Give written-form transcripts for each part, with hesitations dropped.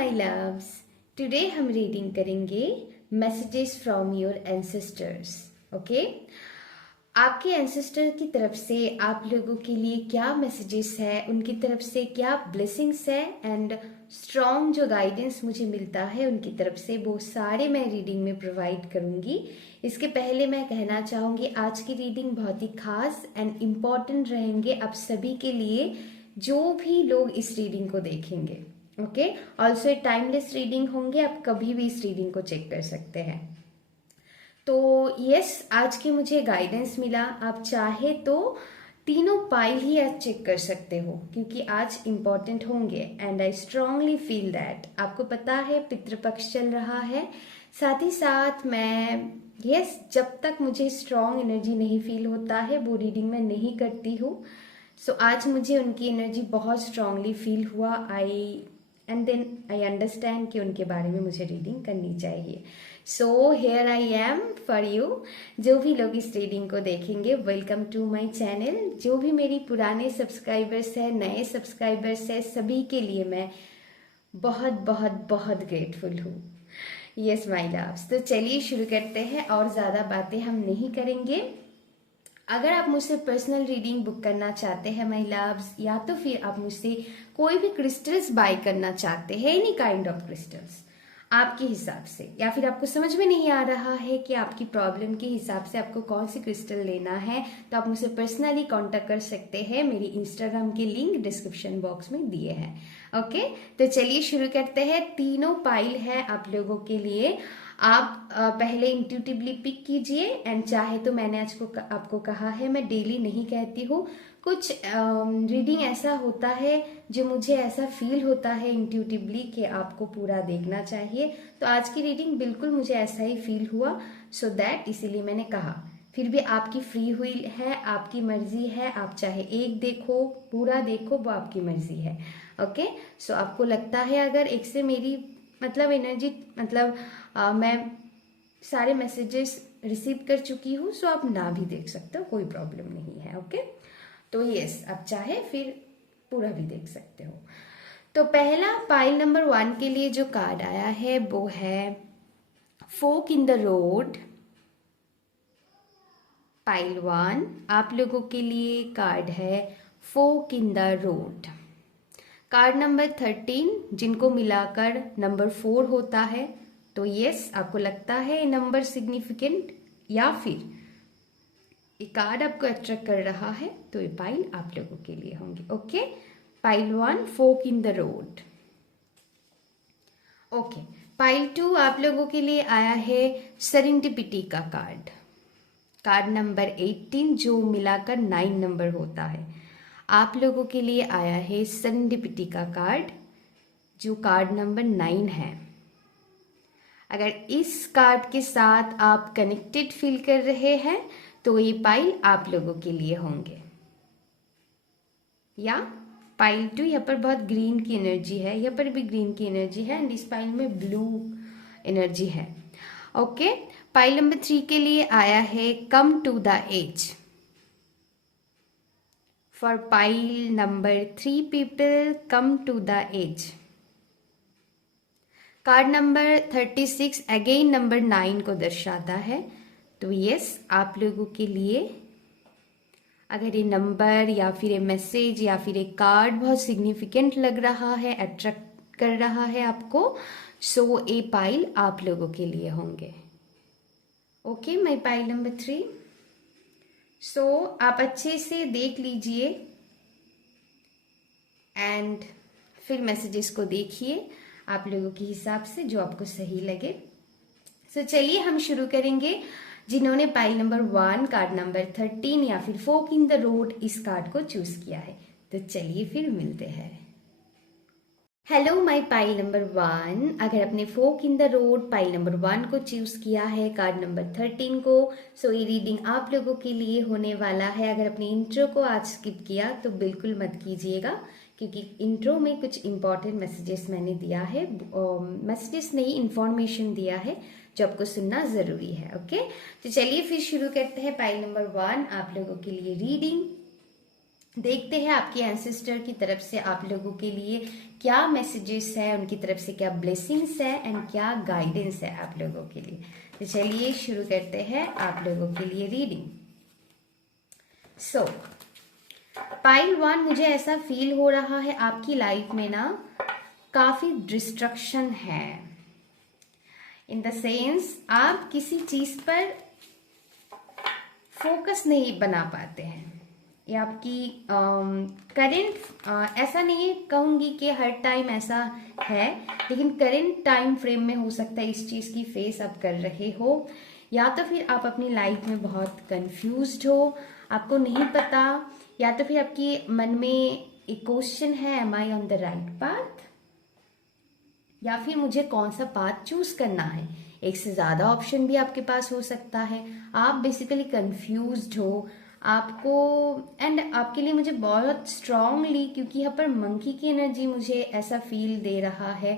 My loves, today हम reading करेंगे messages from your ancestors. Okay, आपके एंसेस्टर की तरफ से आप लोगों के लिए क्या मैसेजेस है, उनकी तरफ से क्या ब्लेसिंग्स है एंड स्ट्रॉन्ग जो गाइडेंस मुझे मिलता है उनकी तरफ से, वो सारे मैं रीडिंग में प्रोवाइड करूंगी। इसके पहले मैं कहना चाहूंगी आज की रीडिंग बहुत ही खास एंड इम्पॉर्टेंट रहेंगे आप सभी के लिए जो भी लोग इस रीडिंग को देखेंगे। ओके, ऑल्सो टाइमलेस रीडिंग होंगे, आप कभी भी इस रीडिंग को चेक कर सकते हैं। तो यस, आज की मुझे गाइडेंस मिला, आप चाहे तो तीनों पाइल ही आज चेक कर सकते हो क्योंकि आज इम्पॉर्टेंट होंगे and I strongly feel that. आपको पता है पितृपक्ष चल रहा है, साथ ही साथ मैं जब तक मुझे स्ट्रांग एनर्जी नहीं फील होता है वो रीडिंग मैं नहीं करती हूँ। सो आज मुझे उनकी एनर्जी बहुत स्ट्रांगली फील हुआ, आई अंडरस्टैंड कि उनके बारे में मुझे रीडिंग करनी चाहिए। So here I am for you. जो भी लोग इस रीडिंग को देखेंगे, वेलकम टू माय चैनल। जो भी मेरी पुराने सब्सक्राइबर्स है, नए सब्सक्राइबर्स है, सभी के लिए मैं बहुत बहुत बहुत ग्रेटफुल हूँ। यस माय लव्स, तो चलिए शुरू करते हैं और ज़्यादा बातें हम नहीं करेंगे। अगर आप मुझसे पर्सनल रीडिंग बुक करना चाहते हैं माय लव्स, या तो फिर आप मुझसे कोई भी क्रिस्टल्स बाय करना चाहते हैं, एनी काइंड ऑफ क्रिस्टल्स आपके हिसाब से, या फिर आपको समझ में नहीं आ रहा है कि आपकी प्रॉब्लम के हिसाब से आपको कौन सी क्रिस्टल लेना है, तो आप मुझसे पर्सनली कांटेक्ट कर सकते हैं। मेरी इंस्टाग्राम के लिंक डिस्क्रिप्शन बॉक्स में दिए हैं। ओके, तो चलिए शुरू करते हैं। तीनों पाइल है आप लोगों के लिए। आप पहले इंट्यूटिवली पिक कीजिए एंड चाहे तो मैंने आज को आपको कहा है, मैं डेली नहीं कहती हूँ, कुछ रीडिंग ऐसा होता है जो मुझे ऐसा फील होता है इंट्यूटिवली कि आपको पूरा देखना चाहिए। तो आज की रीडिंग बिल्कुल मुझे ऐसा ही फील हुआ, सो दैट इसीलिए मैंने कहा। फिर भी आपकी फ्री हुई है, आपकी मर्जी है, आप चाहे एक देखो पूरा देखो, वो आपकी मर्जी है। ओके, सो आपको लगता है अगर एक से मेरी मतलब एनर्जी मैं सारे मैसेजेस रिसीव कर चुकी हूँ, सो आप ना भी देख सकते हो, कोई प्रॉब्लम नहीं है। ओके, तो यस, आप चाहे फिर पूरा भी देख सकते हो। तो पहला पाइल नंबर 1 के लिए जो कार्ड आया है वो है fork in the road. Pile 1 आप लोगों के लिए कार्ड है fork in the road. Card number 13 जिनको मिलाकर नंबर 4 होता है, तो यस, आपको लगता है नंबर सिग्निफिकेंट या फिर ये कार्ड आपको अट्रैक्ट कर रहा है, तो ये पाइल आप लोगों के लिए होंगे। Okay, pile 1 fork in the road. Okay, pile 2 आप लोगों के लिए आया है सेरेंडिपिटी का कार्ड। कार्ड नंबर 18 जो मिलाकर 9 नंबर होता है, आप लोगों के लिए आया है सेरेंडिपिटी का कार्ड जो कार्ड नंबर 9 है। अगर इस कार्ड के साथ आप कनेक्टेड फील कर रहे हैं तो ये पाइल आप लोगों के लिए होंगे। या पाइल 2 यहाँ पर बहुत ग्रीन की एनर्जी है, यहाँ पर भी ग्रीन की एनर्जी है एंड इस पाइल में ब्लू एनर्जी है। ओके, पाइल नंबर 3 के लिए आया है come to the edge. For pile number 3 people, come to the edge. Card number 36 again number 9 को दर्शाता है, तो यस, आप लोगों के लिए अगर ये नंबर या फिर ये मैसेज या फिर ये कार्ड बहुत सिग्निफिकेंट लग रहा है, अट्रैक्ट कर रहा है आपको, सो ये पाइल आप लोगों के लिए होंगे। Okay, my pile number 3। सो आप अच्छे से देख लीजिए एंड फिर मैसेजेस को देखिए आप लोगों के हिसाब से जो आपको सही लगे। सो चलिए हम शुरू करेंगे। जिन्होंने पाइल नंबर 1, कार्ड नंबर 13 या फिर फोक इन द रोड इस कार्ड को चूज किया है, तो चलिए फिर मिलते हैं। हेलो माय पाइल नंबर 1, अगर आपने fork in the road pile number 1 को चूज किया है, कार्ड नंबर 13 को, सो ये रीडिंग आप लोगों के लिए होने वाला है। अगर अपने इंट्रो को आज स्किप किया तो बिल्कुल मत कीजिएगा क्योंकि इंट्रो में कुछ इंपॉर्टेंट मैसेजेस मैंने दिया है, मैसेजेस नहीं इंफॉर्मेशन दिया है जो आपको सुनना जरूरी है। ओके, तो चलिए फिर शुरू करते हैं। पाइल नंबर 1 आप लोगों के लिए रीडिंग देखते हैं आपके एंसेस्टर की तरफ से आप लोगों के लिए क्या मैसेजेस है उनकी तरफ से, क्या ब्लेसिंग्स है एंड क्या गाइडेंस है आप लोगों के लिए। तो चलिए शुरू करते हैं आप लोगों के लिए रीडिंग। सो पाइल 1, मुझे ऐसा फील हो रहा है आपकी लाइफ में ना काफी डिस्ट्रक्शन है। इन द सेंस आप किसी चीज पर फोकस नहीं बना पाते हैं। ये आपकी करंट ऐसा नहीं कहूंगी कि हर टाइम ऐसा है, लेकिन करंट टाइम फ्रेम में हो सकता है इस चीज़ की फेस आप कर रहे हो, या तो फिर आप अपनी लाइफ में बहुत कंफ्यूज्ड हो, आपको नहीं पता, या तो फिर आपकी मन में एक क्वेश्चन है, am I on the right path, या फिर मुझे कौन सा पाथ चूज करना है। एक से ज्यादा ऑप्शन भी आपके पास हो सकता है। आप बेसिकली कंफ्यूज्ड हो आपको, एंड आपके लिए मुझे बहुत स्ट्रांगली, क्योंकि यहाँ पर मंकी की एनर्जी मुझे ऐसा फील दे रहा है,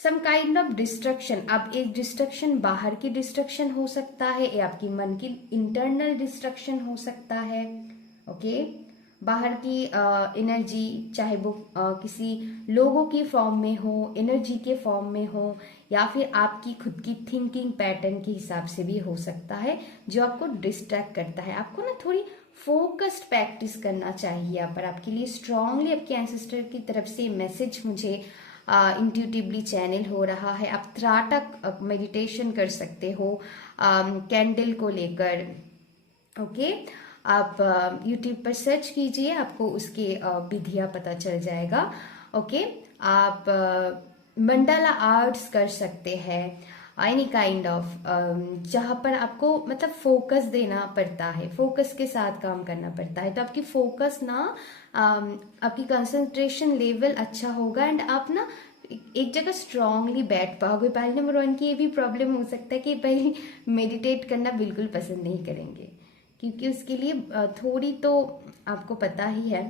सम काइंड ऑफ डिस्ट्रक्शन। अब एक डिस्ट्रक्शन बाहर की डिस्ट्रक्शन हो सकता है, या आपकी मन की इंटरनल डिस्ट्रक्शन हो सकता है। ओके, बाहर की एनर्जी, चाहे वो किसी लोगों की फॉर्म में हो, एनर्जी के फॉर्म में हो, या फिर आपकी खुद की थिंकिंग पैटर्न के हिसाब से भी हो सकता है, जो आपको डिस्ट्रैक्ट करता है। आपको ना थोड़ी फोकस्ड प्रैक्टिस करना चाहिए यहाँ पर। आपके लिए स्ट्रांगली आपके एंसेस्टर की तरफ से मैसेज मुझे इंट्यूटिवली चैनल हो रहा है। आप त्राटक मेडिटेशन कर सकते हो कैंडल को लेकर। ओके, आप यूट्यूब पर सर्च कीजिए, आपको उसके विधियाँ पता चल जाएगा। ओके, आप मंडाला आर्ट्स कर सकते हैं, एनी काइंड ऑफ, जहाँ पर आपको मतलब फोकस देना पड़ता है, फोकस के साथ काम करना पड़ता है, तो आपकी फोकस ना आपकी कंसंट्रेशन लेवल अच्छा होगा, एंड आप ना एक जगह स्ट्रांगली बैठ पाओगे। पहले नंबर 1 की ये भी प्रॉब्लम हो सकता है कि पहले मेडिटेट करना बिल्कुल पसंद नहीं करेंगे, क्योंकि उसके लिए थोड़ी तो आपको पता ही है,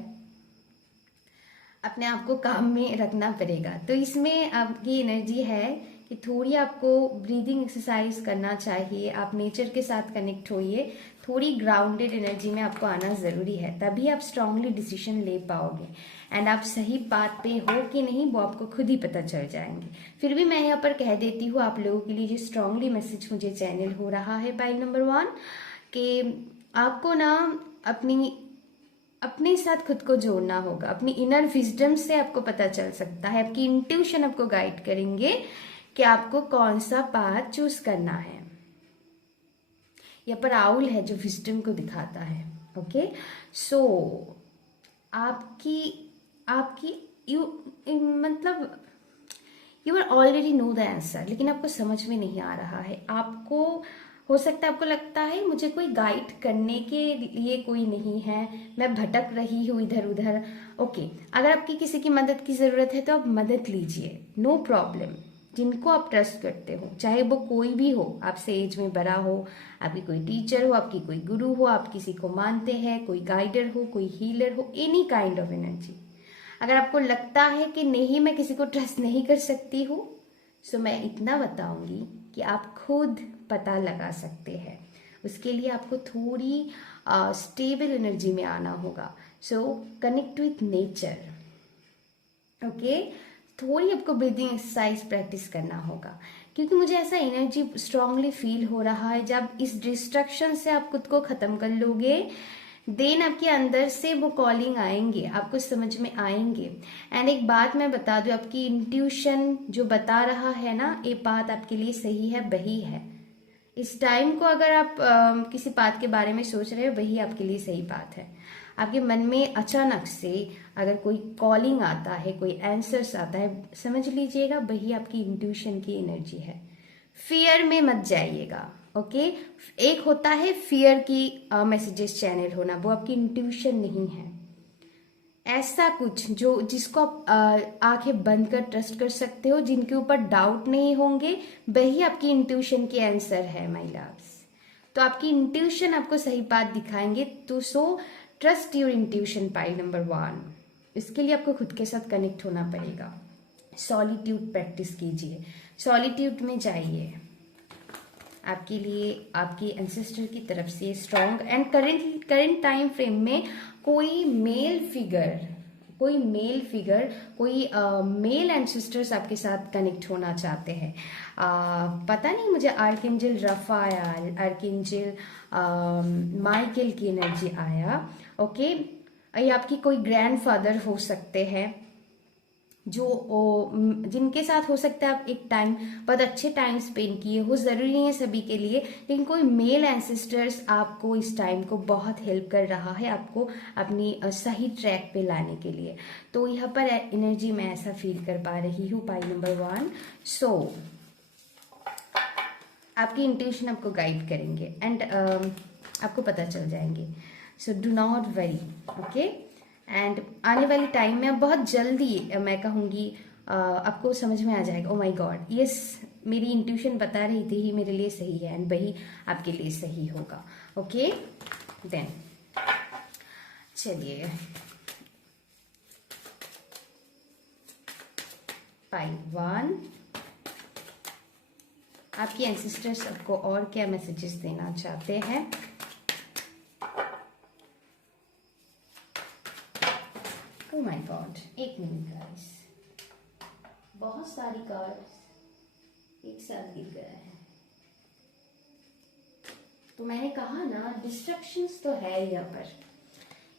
अपने आप को काम में रखना पड़ेगा। तो इसमें आपकी एनर्जी है कि थोड़ी आपको ब्रीदिंग एक्सरसाइज करना चाहिए, आप नेचर के साथ कनेक्ट होइए, थोड़ी ग्राउंडेड एनर्जी में आपको आना ज़रूरी है, तभी आप स्ट्रांगली डिसीजन ले पाओगे, एंड आप सही बात पे हो कि नहीं वो आपको खुद ही पता चल जाएंगे। फिर भी मैं यहाँ पर कह देती हूँ आप लोगों के लिए, जो स्ट्रांगली मैसेज मुझे चैनल हो रहा है पाइल नंबर 1, कि आपको ना अपने साथ खुद को जोड़ना होगा, अपनी इनर विजडम से आपको पता चल सकता है, आपकी इंट्यूशन आपको गाइड करेंगे कि आपको कौन सा पाथ चूज करना है। यहाँ पर आउल है जो विजडम को दिखाता है। ओके, सो आपकी आपकी मतलब you are already know the answer, लेकिन आपको समझ में नहीं आ रहा है। आपको हो सकता है आपको लगता है मुझे कोई गाइड करने के लिए कोई नहीं है, मैं भटक रही हूँ इधर उधर। ओके, अगर आपकी किसी की मदद की ज़रूरत है तो आप मदद लीजिए, नो प्रॉब्लम। जिनको आप ट्रस्ट करते हो, चाहे वो कोई भी हो, आपसे एज में बड़ा हो, आपकी कोई टीचर हो, आपकी कोई गुरु हो, आप किसी को मानते हैं, कोई गाइडर हो, कोई हीलर हो, एनी काइंड ऑफ एनर्जी। अगर आपको लगता है कि नहीं मैं किसी को ट्रस्ट नहीं कर सकती हूँ, सो मैं इतना बताऊंगी कि आप खुद पता लगा सकते हैं। उसके लिए आपको थोड़ी स्टेबल एनर्जी में आना होगा। सो कनेक्ट विथ नेचर। ओके, थोड़ी आपको ब्रीदिंग एक्सरसाइज प्रैक्टिस करना होगा, क्योंकि मुझे ऐसा एनर्जी स्ट्रांगली फील हो रहा है, जब इस डिस्ट्रक्शन से आप खुद को खत्म कर लोगे, देन आपके अंदर से वो कॉलिंग आएंगे, आपको समझ में आएंगे। एंड एक बात मैं बता दूं, आपकी इंट्यूशन जो बता रहा है ना ये बात आपके लिए सही है, वही है। इस टाइम को अगर आप किसी बात के बारे में सोच रहे हो, वही आपके लिए सही बात है। आपके मन में अचानक से अगर कोई कॉलिंग आता है, कोई आंसर्स आता है, समझ लीजिएगा वही आपकी इंट्यूशन की एनर्जी है। फियर में मत जाइएगा। ओके, एक होता है फियर की मैसेजेस चैनल होना, वो आपकी इंट्यूशन नहीं है। ऐसा कुछ जो जिसको आप आंखें बंद कर ट्रस्ट कर सकते हो, जिनके ऊपर डाउट नहीं होंगे, वही आपकी इंट्यूशन के आंसर है माय लव्स। तो आपकी इंट्यूशन आपको सही बात दिखाएंगे, तो so trust your intuition pile number 1। इसके लिए आपको खुद के साथ कनेक्ट होना पड़ेगा। सॉलिट्यूड प्रैक्टिस कीजिए, सॉलिट्यूड में जाइए। आपके लिए आपकी एंसेस्टर की तरफ से strong and current time frame में कोई मेल फिगर, कोई मेल फिगर, कोई मेल एंसेस्टर्स आपके साथ कनेक्ट होना चाहते हैं। पता नहीं, मुझे आर्कएंजल रफाया, आर्कएंजल माइकल की एनर्जी आया। ओके, ये आपकी कोई ग्रैंडफादर हो सकते हैं, जो जिनके साथ हो सकता है आप एक टाइम बहुत अच्छे टाइम स्पेंड किए हो। जरूरी नहीं है सभी के लिए, लेकिन कोई मेल एंसेस्टर्स आपको इस टाइम को बहुत हेल्प कर रहा है, आपको अपनी सही ट्रैक पे लाने के लिए। तो यहाँ पर एनर्जी मैं ऐसा फील कर पा रही हूँ, पाई नंबर 1। सो आपकी इंट्यूशन आपको गाइड करेंगे एंड आपको पता चल जाएंगे। So do not worry, okay. And आने वाली टाइम में अब बहुत जल्दी मैं कहूँगी आपको समझ में आ जाएगा। ओ माय गॉड, यस, मेरी इंट्यूशन बता रही थी ही मेरे लिए सही है एंड वही आपके लिए सही होगा। ओके देन चलिए, पाई 1, आपके एंसेस्टर्स आपको और क्या मैसेजेस देना चाहते हैं। ओह माय गॉड, एक मिनट गाइस, बहुत सारी कार्ड्स एक साथ गिर गए हैं। तो मैंने कहा ना, डिस्ट्रक्शंस तो है यहाँ पर।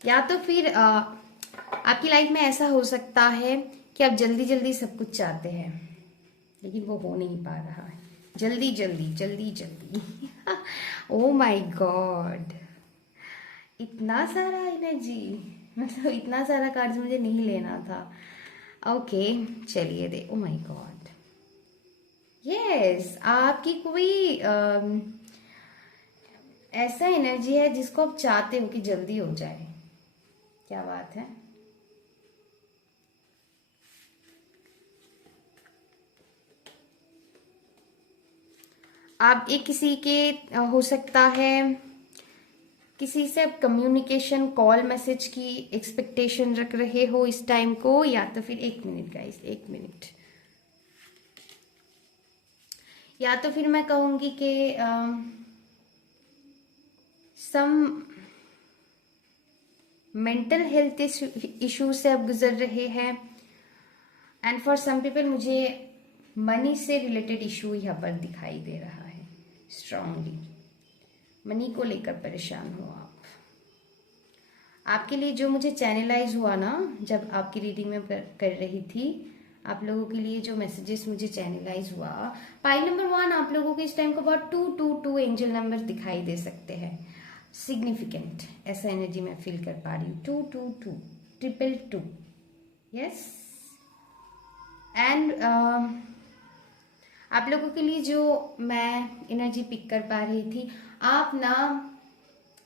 या तो फिर आपकी लाइफ में ऐसा हो सकता है कि आप जल्दी जल्दी सब कुछ चाहते हैं, लेकिन वो हो नहीं पा रहा है। जल्दी जल्दी जल्दी जल्दी ओ माय गॉड, इतना सारा एनर्जी, मतलब इतना सारा कार्ड्स मुझे नहीं लेना था। ओके चलिए दे। ओ माय गॉड, यस, आपकी कोई ऐसा एनर्जी है जिसको आप चाहते हो कि जल्दी हो जाए। क्या बात है। आप एक किसी के हो सकता है, किसी से आप कम्युनिकेशन, कॉल, मैसेज की एक्सपेक्टेशन रख रहे हो इस टाइम को। या तो फिर एक मिनट गाइस, एक मिनट, या तो फिर मैं कहूंगी कि सम मेंटल हेल्थ इशू से आप गुजर रहे हैं। एंड फॉर सम पीपल मुझे मनी से रिलेटेड इशू यहाँ पर दिखाई दे रहा है स्ट्रांगली। मनी को लेकर परेशान हो आप। आपके लिए जो मुझे चैनलाइज हुआ ना, जब आपकी रीडिंग में कर रही थी, आप लोगों के लिए जो मैसेजेस मुझे चैनलाइज हुआ, पाई नंबर 1, आप लोगों को इस टाइम को बहुत 222 एंजल नंबर दिखाई दे सकते हैं। सिग्निफिकेंट ऐसा एनर्जी मैं फील कर पा रही हूँ। 222, 222, यस। एंड आप लोगों के लिए जो मैं एनर्जी पिक कर पा रही थी, आप ना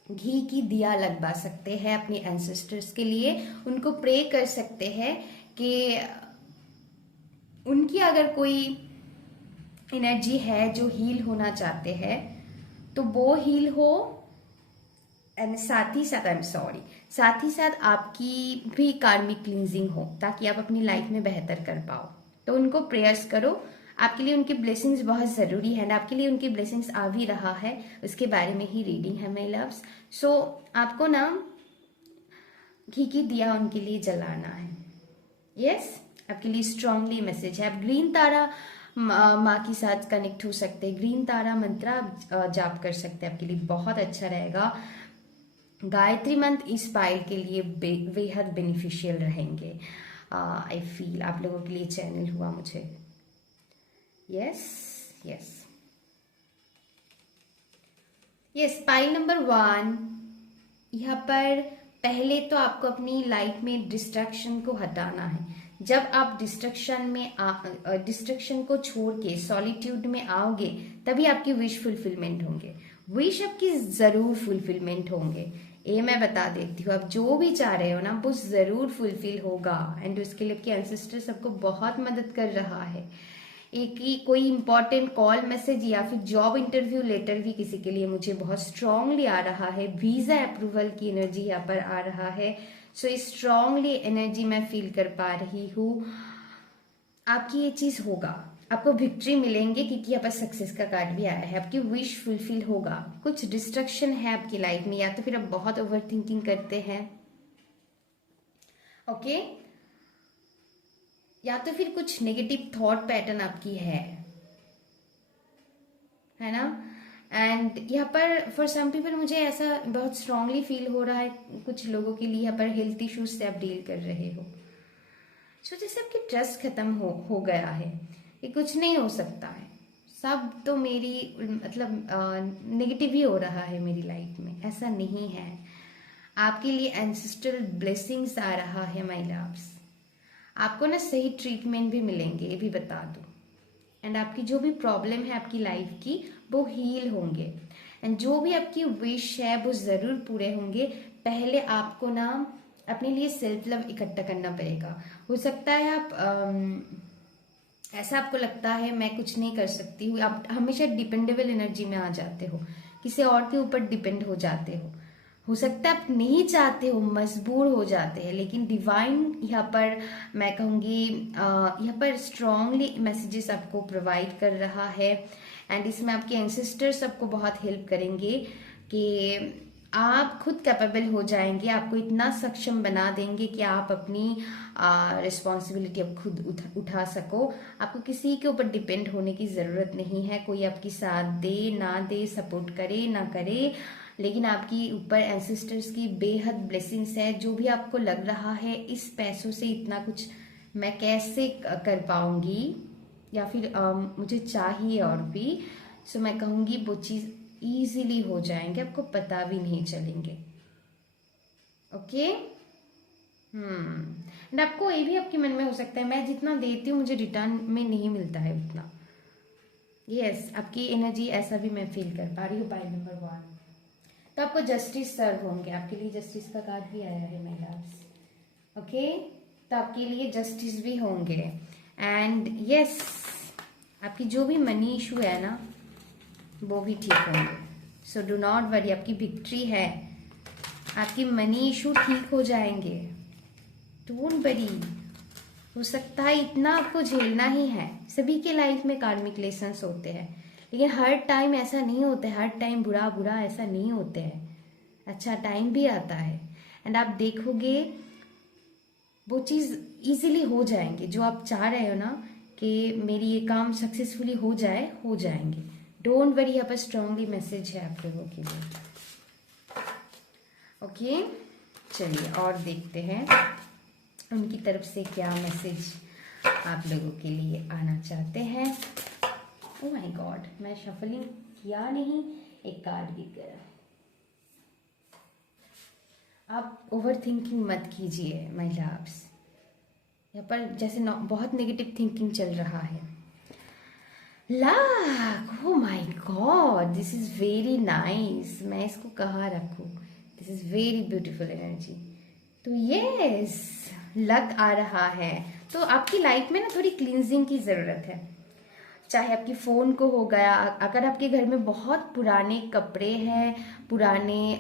घी की दिया लगवा सकते हैं अपने एंसेस्टर्स के लिए। उनको प्रे कर सकते हैं कि उनकी अगर कोई एनर्जी है जो हील होना चाहते हैं तो वो हील हो। एंड साथ ही साथ, आई एम सॉरी, साथ ही साथ आपकी भी कार्मिक क्लींजिंग हो, ताकि आप अपनी लाइफ में बेहतर कर पाओ। तो उनको प्रेयर्स करो। आपके लिए उनकी ब्लेसिंग्स बहुत ज़रूरी है, आपके लिए उनकी ब्लेसिंग्स आ भी रहा है, उसके बारे में ही रीडिंग है माय लव्स। सो आपको ना घी की दिया उनके लिए जलाना है। यस, आपके लिए स्ट्रांगली मैसेज है। आप ग्रीन तारा माँ के साथ कनेक्ट हो सकते हैं। ग्रीन तारा मंत्र आप जाप कर सकते हैं, आपके लिए बहुत अच्छा रहेगा। गायत्री मंत्र इस पाइल के लिए बेहद बेनिफिशियल रहेंगे। आई फील आप लोगों के लिए चैनल हुआ मुझे। Yes yes yes, pile number 1, यहाँ पर पहले तो आपको अपनी लाइफ में डिस्ट्रैक्शन को हटाना है। जब आप डिस्ट्रैक्शन को छोड़ के सॉलिट्यूड में आओगे, तभी आपकी विश फुलफिलमेंट होंगे। विश आपकी जरूर फुलफिलमेंट होंगे, ये मैं बता देती हूँ। आप जो भी चाह रहे हो ना, वो जरूर फुलफिल होगा। एंड उसके लिए आपके एंसेस्टर सबको बहुत मदद कर रहा है। एक ही कोई इंपॉर्टेंट कॉल, मैसेज या फिर जॉब इंटरव्यू लेटर भी किसी के लिए मुझे बहुत स्ट्रांगली आ रहा है। वीजा अप्रूवल की एनर्जी यहाँ पर आ रहा है। सो इस स्ट्रांगली एनर्जी मैं फील कर पा रही हूँ। आपकी ये चीज होगा, आपको विक्ट्री मिलेंगे, क्योंकि यहाँ पर सक्सेस का कार्ड भी आया है। आपकी विश फुलफिल होगा। कुछ डिस्ट्रक्शन है आपकी लाइफ में, या तो फिर आप बहुत ओवर थिंकिंग करते हैं। ओके या तो फिर कुछ नेगेटिव थॉट पैटर्न आपकी है ना। एंड यहाँ पर फॉर सम पीपल मुझे ऐसा बहुत स्ट्रांगली फील हो रहा है, कुछ लोगों के लिए यहाँ पर हेल्थ इश्यूज से आप डील कर रहे हो। सो जैसे आपकी ट्रस्ट खत्म हो गया है, ये कुछ नहीं हो सकता है, सब तो मेरी मतलब नेगेटिव ही हो रहा है मेरी लाइफ में, ऐसा नहीं है। आपके लिए एंसेस्ट्रल ब्लेसिंग्स आ रहा है माय लव्स। आपको ना सही ट्रीटमेंट भी मिलेंगे, ये भी बता दूं। एंड आपकी जो भी प्रॉब्लम है आपकी लाइफ की वो हील होंगे। एंड जो भी आपकी विश है वो ज़रूर पूरे होंगे। पहले आपको ना अपने लिए सेल्फ लव इकट्ठा करना पड़ेगा। हो सकता है आप ऐसा आपको लगता है मैं कुछ नहीं कर सकती हूँ, आप हमेशा डिपेंडेबल एनर्जी में आ जाते हो, किसी और के ऊपर डिपेंड हो जाते हो सकता है आप नहीं चाहते हो, मजबूर हो जाते हैं, लेकिन डिवाइन यहाँ पर मैं कहूँगी यहाँ पर स्ट्रांगली मैसेजेस आपको प्रोवाइड कर रहा है। एंड इसमें आपके एंसेस्टर्स आपको बहुत हेल्प करेंगे कि आप खुद कैपेबल हो जाएंगे, आपको इतना सक्षम बना देंगे कि आप अपनी रिस्पॉन्सिबिलिटी अब खुद उठा सको। आपको किसी के ऊपर डिपेंड होने की ज़रूरत नहीं है, कोई आपकी साथ दे ना दे, सपोर्ट करे ना करे, लेकिन आपकी ऊपर एंसेस्टर्स की बेहद ब्लेसिंग्स है। जो भी आपको लग रहा है इस पैसों से इतना कुछ मैं कैसे कर पाऊंगी या फिर मुझे चाहिए और भी, सो मैं कहूँगी वो चीज़ ईजिली हो जाएंगे, आपको पता भी नहीं चलेंगे। ओके। एंड आपको ये भी आपके मन में हो सकता है मैं जितना देती हूँ मुझे रिटर्न में नहीं मिलता है उतना। यस, आपकी एनर्जी ऐसा भी मैं फील कर पा रही हूँ पाइल नंबर 1। तो आपको जस्टिस सर्व होंगे, आपके लिए जस्टिस का कार्ड भी आया है महिलास। ओके, तो आपके लिए जस्टिस भी होंगे। एंड यस, आपकी जो भी मनी इशू है ना वो भी ठीक होंगे। सो डू नॉट वरी, आपकी विक्ट्री है, आपकी मनी इशू ठीक हो जाएंगे। Don't worry. हो सकता है इतना आपको झेलना ही है, सभी के लाइफ में कार्मिक लेसन्स होते हैं, लेकिन हर टाइम ऐसा नहीं होता है, हर टाइम बुरा बुरा ऐसा नहीं होते हैं, अच्छा टाइम भी आता है। एंड आप देखोगे वो चीज़ इजीली हो जाएंगे, जो आप चाह रहे हो ना कि मेरी ये काम सक्सेसफुली हो जाए, हो जाएंगे। डोंट वरी, यहाँ पर स्ट्रांगली मैसेज है आप लोगों के लिए। ओके, चलिए और देखते हैं उनकी तरफ से क्या मैसेज आप लोगों के लिए आना चाहते हैं। ओह माय गॉड, मैं शफलिंग किया नहीं, एक कार्ड गिर गया। आप ओवर थिंकिंग मत कीजिए माय लव्स, यहाँ पर जैसे बहुत नेगेटिव थिंकिंग चल रहा है। Lakh, oh my God, this is very nice, मैं इसको कहाँ रखूँ, this is very beautiful energy. तो यस, लक आ रहा है। तो आपकी लाइफ में ना थोड़ी क्लींजिंग की ज़रूरत है, चाहे आपकी फ़ोन को हो गया, अगर आपके घर में बहुत पुराने कपड़े हैं, पुराने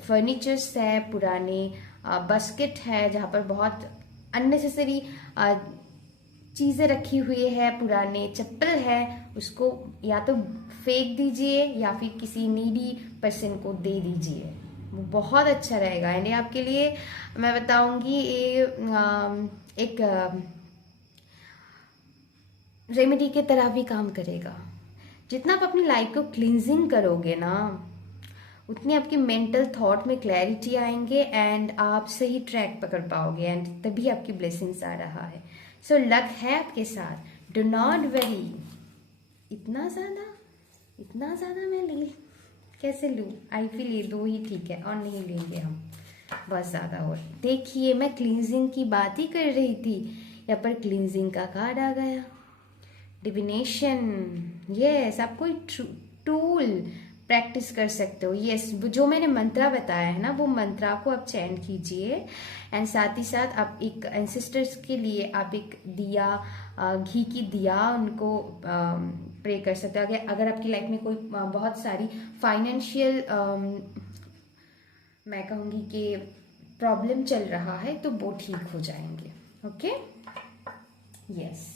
फर्नीचर्स है, पुराने बास्केट है जहाँ पर बहुत अननेसेसरी चीज़ें रखी हुई है, पुराने चप्पल है, उसको या तो फेंक दीजिए या फिर किसी नीडी पर्सन को दे दीजिए, वो बहुत अच्छा रहेगा। एंड आपके लिए मैं बताऊंगी ये एक रेमेडी के तरह भी काम करेगा। जितना आप अपनी लाइफ को क्लींजिंग करोगे ना, उतनी आपकी मेंटल थॉट में क्लैरिटी आएंगे एंड आप सही ट्रैक पकड़ पाओगे, एंड तभी आपकी ब्लेसिंग्स आ रहा है। सो लक है आपके साथ, डू नॉट वरी। इतना ज़्यादा मैं ले कैसे लूँ, आई फील ये 2 ही ठीक है और नहीं लेंगे हम बहुत ज़्यादा। और देखिए मैं क्लींजिंग की बात ही कर रही थी, यहाँ पर क्लींजिंग का कार्ड आ गया, डिविनेशन। यस, आप कोई टूल प्रैक्टिस कर सकते हो। यस, जो मैंने मंत्रा बताया है ना, वो मंत्रा को आप चैन कीजिए एंड साथ ही साथ आप एक एंसेस्टर्स के लिए आप एक दिया, घी की दिया उनको प्रे कर सकते हो। अगर आपकी लाइफ में कोई बहुत सारी फाइनेंशियल मैं कहूँगी कि प्रॉब्लम चल रहा है तो वो ठीक हो जाएंगे। Okay, yes.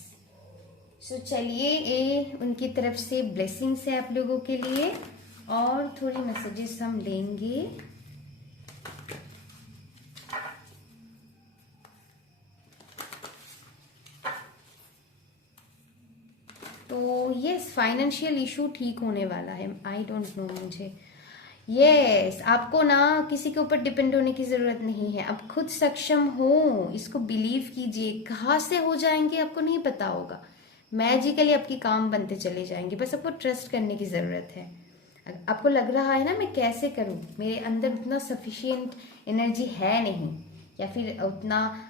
सो चलिए, ये उनकी तरफ से ब्लेसिंग्स है आप लोगों के लिए, और थोड़ी मैसेजेस हम लेंगे। तो यस, फाइनेंशियल इशू ठीक होने वाला है। आई डोंट नो, मुझे यस आपको ना किसी के ऊपर डिपेंड होने की जरूरत नहीं है। आप खुद सक्षम हो, इसको बिलीव कीजिए। कहाँ से हो जाएंगे आपको नहीं पता होगा, मैजिकली आपके काम बनते चले जाएंगे। बस आपको ट्रस्ट करने की जरूरत है। आपको लग रहा है ना मैं कैसे करूं, मेरे अंदर उतना सफिशिएंट एनर्जी है नहीं, या फिर उतना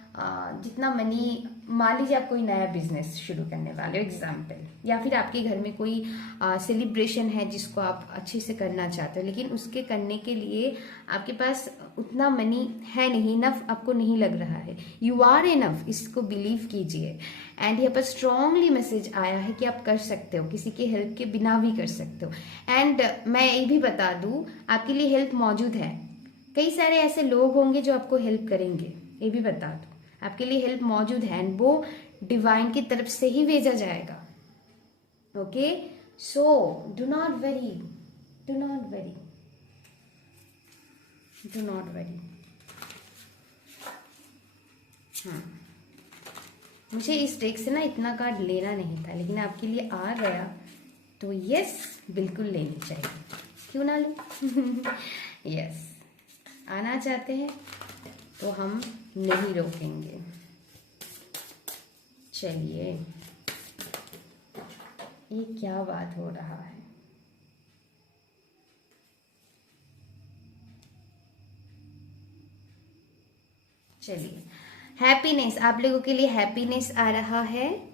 जितना मनी, मान लीजिए आप कोई नया बिजनेस शुरू करने वाले हो एग्जाम्पल, या फिर आपके घर में कोई सेलिब्रेशन है जिसको आप अच्छे से करना चाहते हो, लेकिन उसके करने के लिए आपके पास उतना मनी है नहीं, इनफ आपको नहीं लग रहा है। यू आर इनफ, इसको बिलीव कीजिए। एंड यहाँ पर स्ट्रांगली मैसेज आया है कि आप कर सकते हो, किसी के हेल्प के बिना भी कर सकते हो। एंड मैं ये भी बता दूं, आपके लिए हेल्प मौजूद है। कई सारे ऐसे लोग होंगे जो आपको हेल्प करेंगे, ये भी बता दूं, आपके लिए हेल्प मौजूद है, एंड वो डिवाइन की तरफ से ही भेजा जाएगा। Okay, so do not worry, do not worry, do not worry. हाँ, मुझे इस डेक से ना इतना कार्ड लेना नहीं था, लेकिन आपके लिए आ गया तो यस, बिल्कुल लेनी चाहिए, क्यों ना लो। यस, आना चाहते हैं तो हम नहीं रोकेंगे। चलिए, ये क्या बात हो रहा है। चलिए, हैप्पीनेस, आप लोगों के लिए हैप्पीनेस आ रहा है,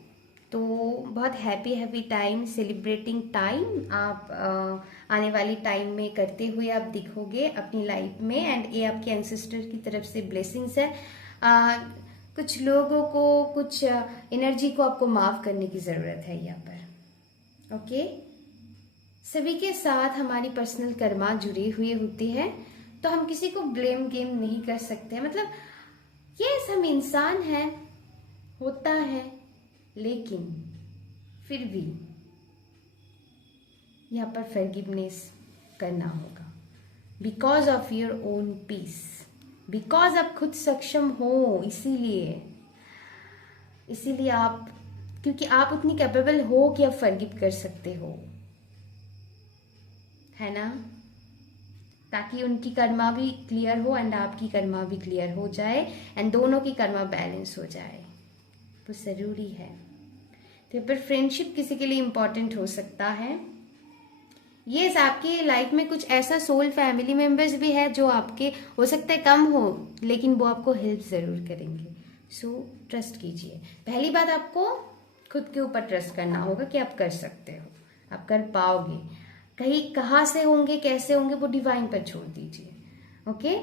तो बहुत happy happy time, celebrating time आप आने वाली टाइम में करते हुए आप दिखोगे अपनी लाइफ में। एंड ये आपके एंसेस्टर की तरफ से ब्लेसिंग्स है। कुछ लोगों को, कुछ एनर्जी को आपको माफ करने की जरूरत है यहाँ पर। ओके, सभी के साथ हमारी पर्सनल कर्मा जुड़े हुए होते हैं, तो हम किसी को ब्लेम गेम नहीं कर सकते। मतलब यस, हम इंसान हैं, होता है, लेकिन फिर भी यहाँ पर फॉरगिवनेस करना होगा, because of your own peace, because आप खुद सक्षम हो, इसीलिए आप, क्योंकि आप उतनी कैपेबल हो कि आप फॉरगिव कर सकते हो, है ना, ताकि उनकी कर्मा भी क्लियर हो एंड आपकी कर्मा भी क्लियर हो जाए, एंड दोनों की कर्मा बैलेंस हो जाए, वो जरूरी है। तो पर फ्रेंडशिप किसी के लिए इंपॉर्टेंट हो सकता है। यस, आपकी लाइफ में कुछ ऐसा सोल फैमिली मेंबर्स भी है जो आपके हो सकता है कम हो, लेकिन वो आपको हेल्प जरूर करेंगे। सो ट्रस्ट कीजिए। पहली बात, आपको खुद के ऊपर ट्रस्ट करना होगा कि आप कर सकते हो, आप कर पाओगे। कहीं कहाँ से होंगे, कैसे होंगे, वो डिवाइन पर छोड़ दीजिए। ओके,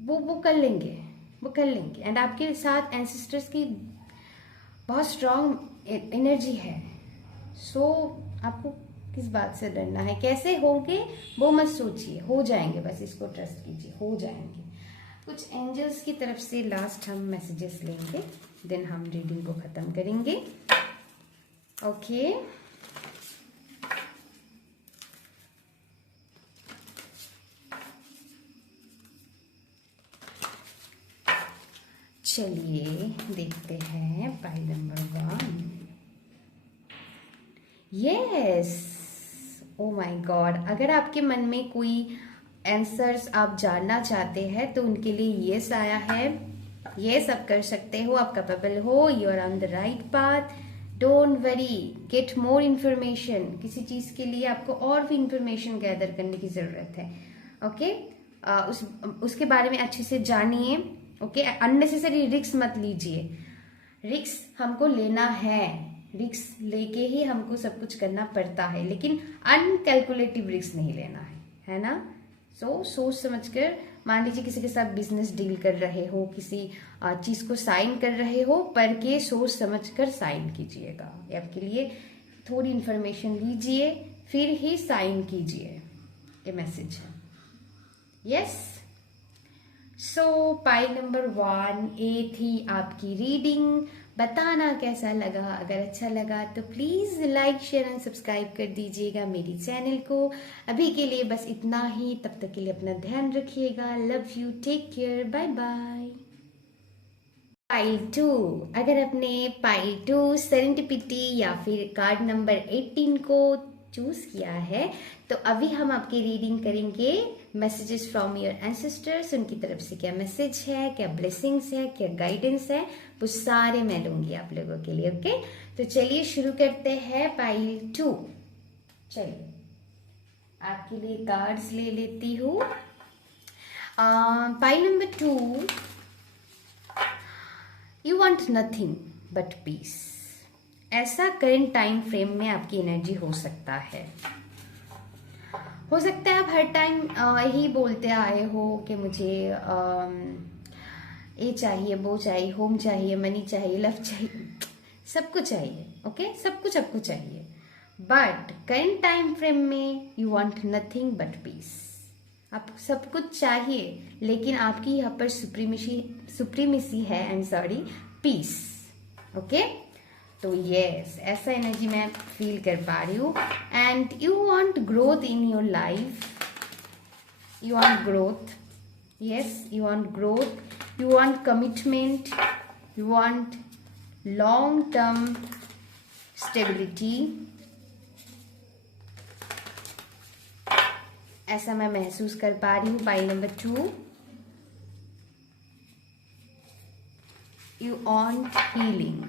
वो कर लेंगे, वो कर लेंगे। एंड आपके साथ एंसेस्टर्स की बहुत स्ट्रांग एनर्जी है। सो आपको किस बात से डरना है, कैसे होंगे वो मत सोचिए, हो जाएंगे, बस इसको ट्रस्ट कीजिए, हो जाएंगे। कुछ एंजल्स की तरफ से लास्ट हम मैसेजेस लेंगे, देन हम रीडिंग को खत्म करेंगे। ओके, चलिए देखते हैं pile number 1। Yes, oh my God, अगर आपके मन में कोई आंसर्स आप जानना चाहते हैं तो उनके लिए यस आया है। यस, आप कर सकते हो, आप कैपेबल हो, you are on the right path. Don't worry, get more information. किसी चीज के लिए आपको और भी इंफॉर्मेशन गैदर करने की जरूरत है। ओके, उसके बारे में अच्छे से जानिए। ओके, अननेसेसरी रिस्क मत लीजिए। रिस्क हमको लेना है, रिस्क लेके ही हमको सब कुछ करना पड़ता है, लेकिन अनकैलकुलेटिव रिस्क नहीं लेना है ना। सोच समझकर, मान लीजिए किसी के साथ बिजनेस डील कर रहे हो, किसी चीज को साइन कर रहे हो, पर के सोच समझकर साइन कीजिएगा। ये आपके लिए थोड़ी इंफॉर्मेशन लीजिए, फिर ही साइन कीजिए, ये मैसेज है। यस, सो पाइल नंबर 1 ए थी आपकी रीडिंग। बताना कैसा लगा, अगर अच्छा लगा तो please like, share and subscribe कर दीजिएगा मेरी चैनल को। अभी के लिए बस इतना ही, तब तक के लिए अपना ध्यान रखिएगा। Love you, take care, bye bye. Pile 2, अगर आपने पाइल 2 सेरेंडिपिटी या फिर कार्ड नंबर 18 को चूज किया है तो अभी हम आपकी रीडिंग करेंगे मैसेजेस फ्रॉम योर एंसेस्टर्स। उनकी तरफ से क्या मैसेज है, क्या ब्लेसिंग्स है, क्या गाइडेंस है, वो सारे मैं लूंगी आप लोगों के लिए। ओके, तो चलिए शुरू करते हैं पाइल 2। चलिए आपके लिए कार्ड्स ले लेती हूँ। Pile number 2, you want nothing but peace. ऐसा करंट टाइम फ्रेम में आपकी एनर्जी हो सकता है। हो सकता है आप हर टाइम यही बोलते आए हो कि मुझे ये चाहिए, वो चाहिए, होम चाहिए, मनी चाहिए, लव चाहिए, सब कुछ चाहिए। ओके, सब कुछ आपको चाहिए, बट करंट टाइम फ्रेम में you want nothing but peace. आपको सब कुछ चाहिए लेकिन आपकी यहाँ पर सुप्रीमेसी है, I am sorry, peace. Okay, तो यस, ऐसा एनर्जी मैं फील कर पा रही हूँ। And you want growth in your life, you want growth, yes you want growth, you want commitment, you want long term stability. ऐसा मैं महसूस कर पा रही हूँ। Pile number 2, you want healing.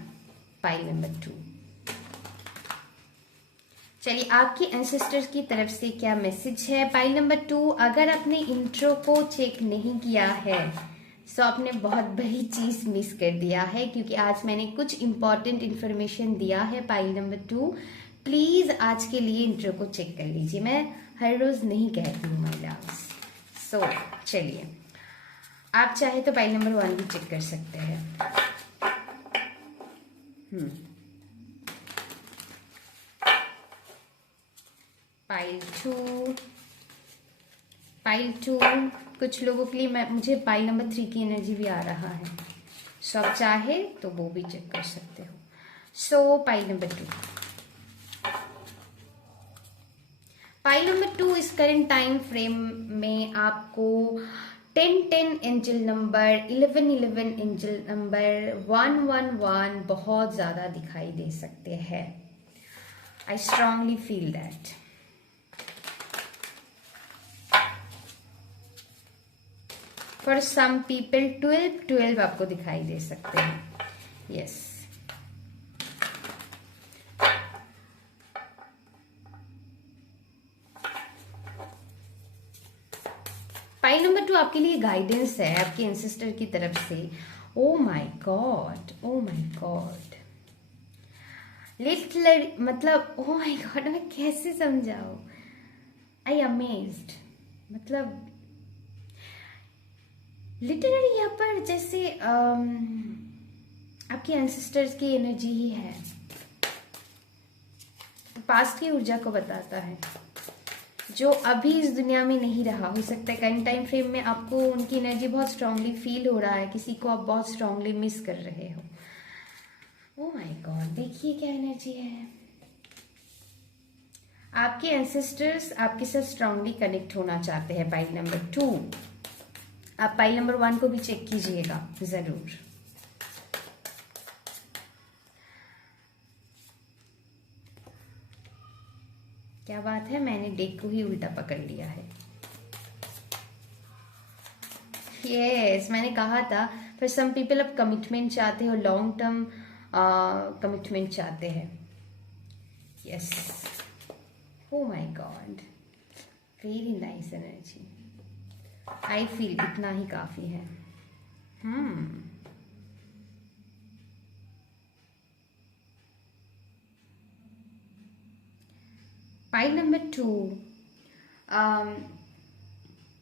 Pile number 2, चलिए आपके एंसेस्टर्स की तरफ से क्या मैसेज है। पाइल नंबर 2, अगर आपने इंट्रो को चेक नहीं किया है तो आपने बहुत बड़ी चीज मिस कर दिया है, क्योंकि आज मैंने कुछ इंपॉर्टेंट इंफॉर्मेशन दिया है। पाइल नंबर 2, प्लीज आज के लिए इंट्रो को चेक कर लीजिए। मैं हर रोज नहीं कहती हूँ माय लव्स। सो चलिए, आप चाहे तो पाइल नंबर 1 भी चेक कर सकते हैं। पाइल 2, पाइल 2, कुछ लोगों के लिए मुझे पाइल नंबर 3 की एनर्जी भी आ रहा है। सो आप चाहे तो वो भी चेक कर सकते हो। सो पाइल नंबर 2, पाइल नंबर 2, इस करंट टाइम फ्रेम में आपको 10-10 एंजल नंबर, 11-11 एंजल नंबर, 1-1-1 बहुत ज्यादा दिखाई दे सकते हैं। I strongly feel that. For some people 12-12 आपको दिखाई दे सकते हैं। यस, पाइल नंबर 2 आपके लिए गाइडेंस है आपके एंसेस्टर की तरफ से। Oh my God, oh my God, मतलब ओ माय गॉड, मैं कैसे समझाऊं, आई अमेज्ड। मतलब लिटरली यहाँ पर जैसे आपके एंसेस्टर्स की एनर्जी ही है, पास्ट की ऊर्जा को बताता है, जो अभी इस दुनिया में नहीं रहा। हो सकता है करंट टाइम फ्रेम में आपको उनकी एनर्जी बहुत स्ट्रांगली फील हो रहा है, किसी को आप बहुत स्ट्रांगली मिस कर रहे हो। ओह माय गॉड, देखिए क्या एनर्जी है। आपके एंसेस्टर्स आपके साथ स्ट्रांगली कनेक्ट होना चाहते हैं। पाइल नंबर 2, आप पाइल नंबर 1 को भी चेक कीजिएगा जरूर। क्या बात है, मैंने डेक को ही उल्टा पकड़ लिया है। यस, मैंने कहा था फिर सम पीपल अब कमिटमेंट चाहते हो, लॉन्ग टर्म कमिटमेंट चाहते हैं। Yes, oh my God, very nice energy. I feel इतना ही काफी है। पाइल नंबर 2,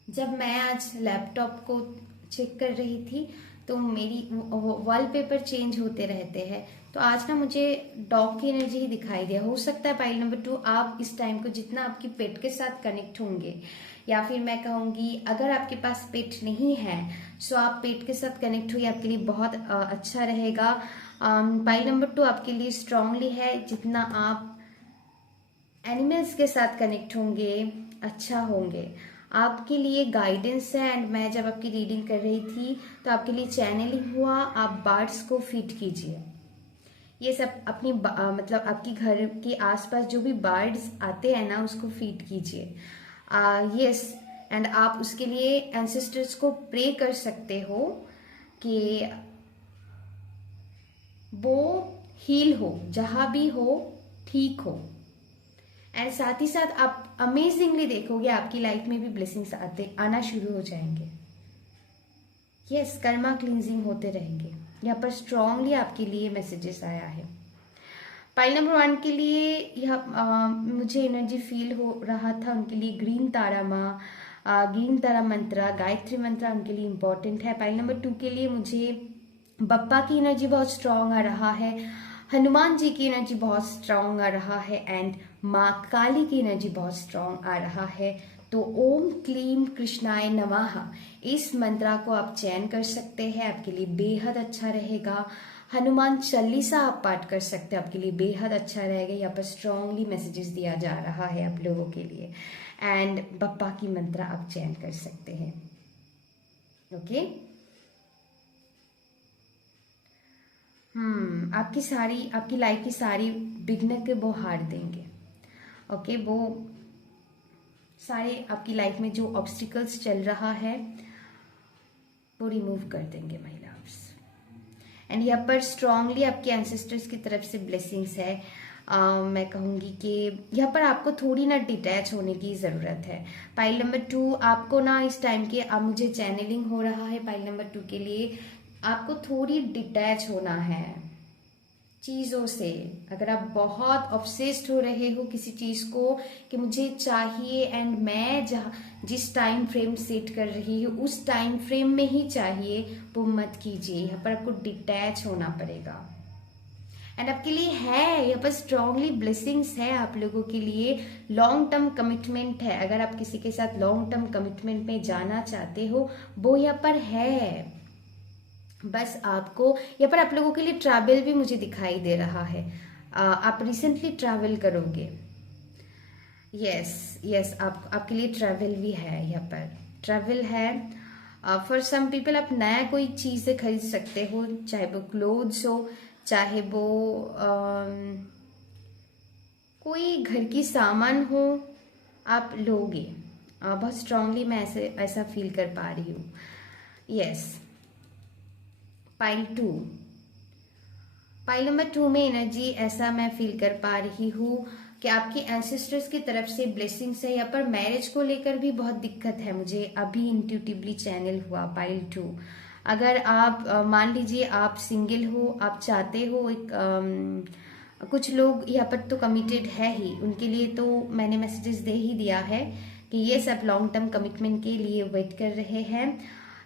जब मैं आज लैपटॉप को चेक कर रही थी तो मेरी वॉलपेपर चेंज होते रहते हैं, तो आज ना मुझे डॉग की एनर्जी ही दिखाई दिया। हो सकता है पाइल नंबर 2 आप इस टाइम को जितना आपकी पेट के साथ कनेक्ट होंगे, या फिर मैं कहूँगी अगर आपके पास पेट नहीं है सो आप पेट के साथ कनेक्ट हुई, आपके लिए बहुत अच्छा रहेगा। पाइल नंबर 2 आपके लिए स्ट्रांगली है, जितना आप एनिमल्स के साथ कनेक्ट होंगे अच्छा होंगे। आपके लिए गाइडेंस है। एंड मैं जब आपकी रीडिंग कर रही थी तो आपके लिए चैनलिंग हुआ। आप बर्ड्स को फीड कीजिए, ये सब अपनी मतलब आपकी घर के आसपास जो भी बर्ड्स आते हैं ना उसको फीड कीजिए। यस, एंड आप उसके लिए एंसेस्टर्स को प्रे कर सकते हो कि वो हील हो, जहां भी हो ठीक हो। एंड साथ ही साथ आप अमेजिंगली देखोगे आपकी लाइफ में भी ब्लेसिंग्स आना शुरू हो जाएंगे। यस, कर्मा क्लींजिंग होते रहेंगे। यहाँ पर स्ट्रांगली आपके लिए मैसेजेस आया है। पाइल नंबर 1 के लिए यह मुझे एनर्जी फील हो रहा था, उनके लिए ग्रीन तारा माँ, ग्रीन तारा मंत्रा, गायत्री मंत्रा उनके लिए इम्पोर्टेंट है। पाइल नंबर 2 के लिए मुझे बप्पा की एनर्जी बहुत स्ट्रांग आ रहा है, हनुमान जी की एनर्जी बहुत स्ट्रांग आ रहा है, एंड माँ काली की एनर्जी बहुत स्ट्रांग आ रहा है। तो ओम क्लीम कृष्णाय नमः इस मंत्रा को आप चयन कर सकते हैं, आपके लिए बेहद अच्छा रहेगा। हनुमान चालीसा आप पाठ कर सकते हैं, आपके लिए बेहद अच्छा रहेगा। यहाँ पर स्ट्रांगली मैसेजेस दिया जा रहा है आप लोगों के लिए। एंड बप्पा की मंत्रा आप चयन कर सकते हैं। ओके, आपकी लाइफ की सारी विघ्न के वो हार देंगे। ओके, वो सारे आपकी लाइफ में जो ऑब्स्टिकल्स चल रहा है वो रिमूव कर देंगे माय लव्स। एंड यहाँ पर स्ट्रांगली आपके एंसेस्टर्स की तरफ से ब्लेसिंग्स है। मैं कहूँगी कि यहाँ पर आपको थोड़ी ना डिटैच होने की ज़रूरत है। पाइल नंबर 2 आपको ना इस टाइम के, अब मुझे चैनलिंग हो रहा है पाइल नंबर 2 के लिए, आपको थोड़ी डिटैच होना है चीज़ों से। अगर आप बहुत ऑब्सेस्ड हो रहे हो किसी चीज़ को कि मुझे चाहिए एंड मैं जिस टाइम फ्रेम सेट कर रही हूँ उस टाइम फ्रेम में ही चाहिए, वो मत कीजिए। यहाँ पर आपको डिटैच होना पड़ेगा। एंड आपके लिए है, यहाँ पर स्ट्रांगली ब्लेसिंग्स है आप लोगों के लिए। लॉन्ग टर्म कमिटमेंट है, अगर आप किसी के साथ लॉन्ग टर्म कमिटमेंट में जाना चाहते हो वो यहाँ पर है। बस आपको यहाँ पर आप लोगों के लिए ट्रैवल भी मुझे दिखाई दे रहा है। आप रिसेंटली ट्रैवल करोगे। यस, आपके लिए ट्रैवल भी है, यहाँ पर ट्रैवल है। फॉर सम पीपल आप नया कोई चीज़ें खरीद सकते हो, चाहे वो क्लोथ्स हो, चाहे वो कोई घर की सामान हो, आप लोगे। बहुत स्ट्रांगली मैं ऐसा फील कर पा रही हूँ। यस, पाइल नंबर 2 में एनर्जी ऐसा मैं फील कर पा रही हूँ कि आपके एंसेस्टर्स की तरफ से ब्लेसिंग्स है। यहाँ पर मैरिज को लेकर भी बहुत दिक्कत है, मुझे अभी इंट्यूटिवली चैनल हुआ पाइल 2। अगर आप मान लीजिए आप सिंगल हो, आप चाहते हो एक कुछ लोग यहाँ पर तो कमिटेड है ही, उनके लिए तो मैंने मैसेजेस दे ही दिया है कि ये सब लॉन्ग टर्म कमिटमेंट के लिए वेट कर रहे हैं।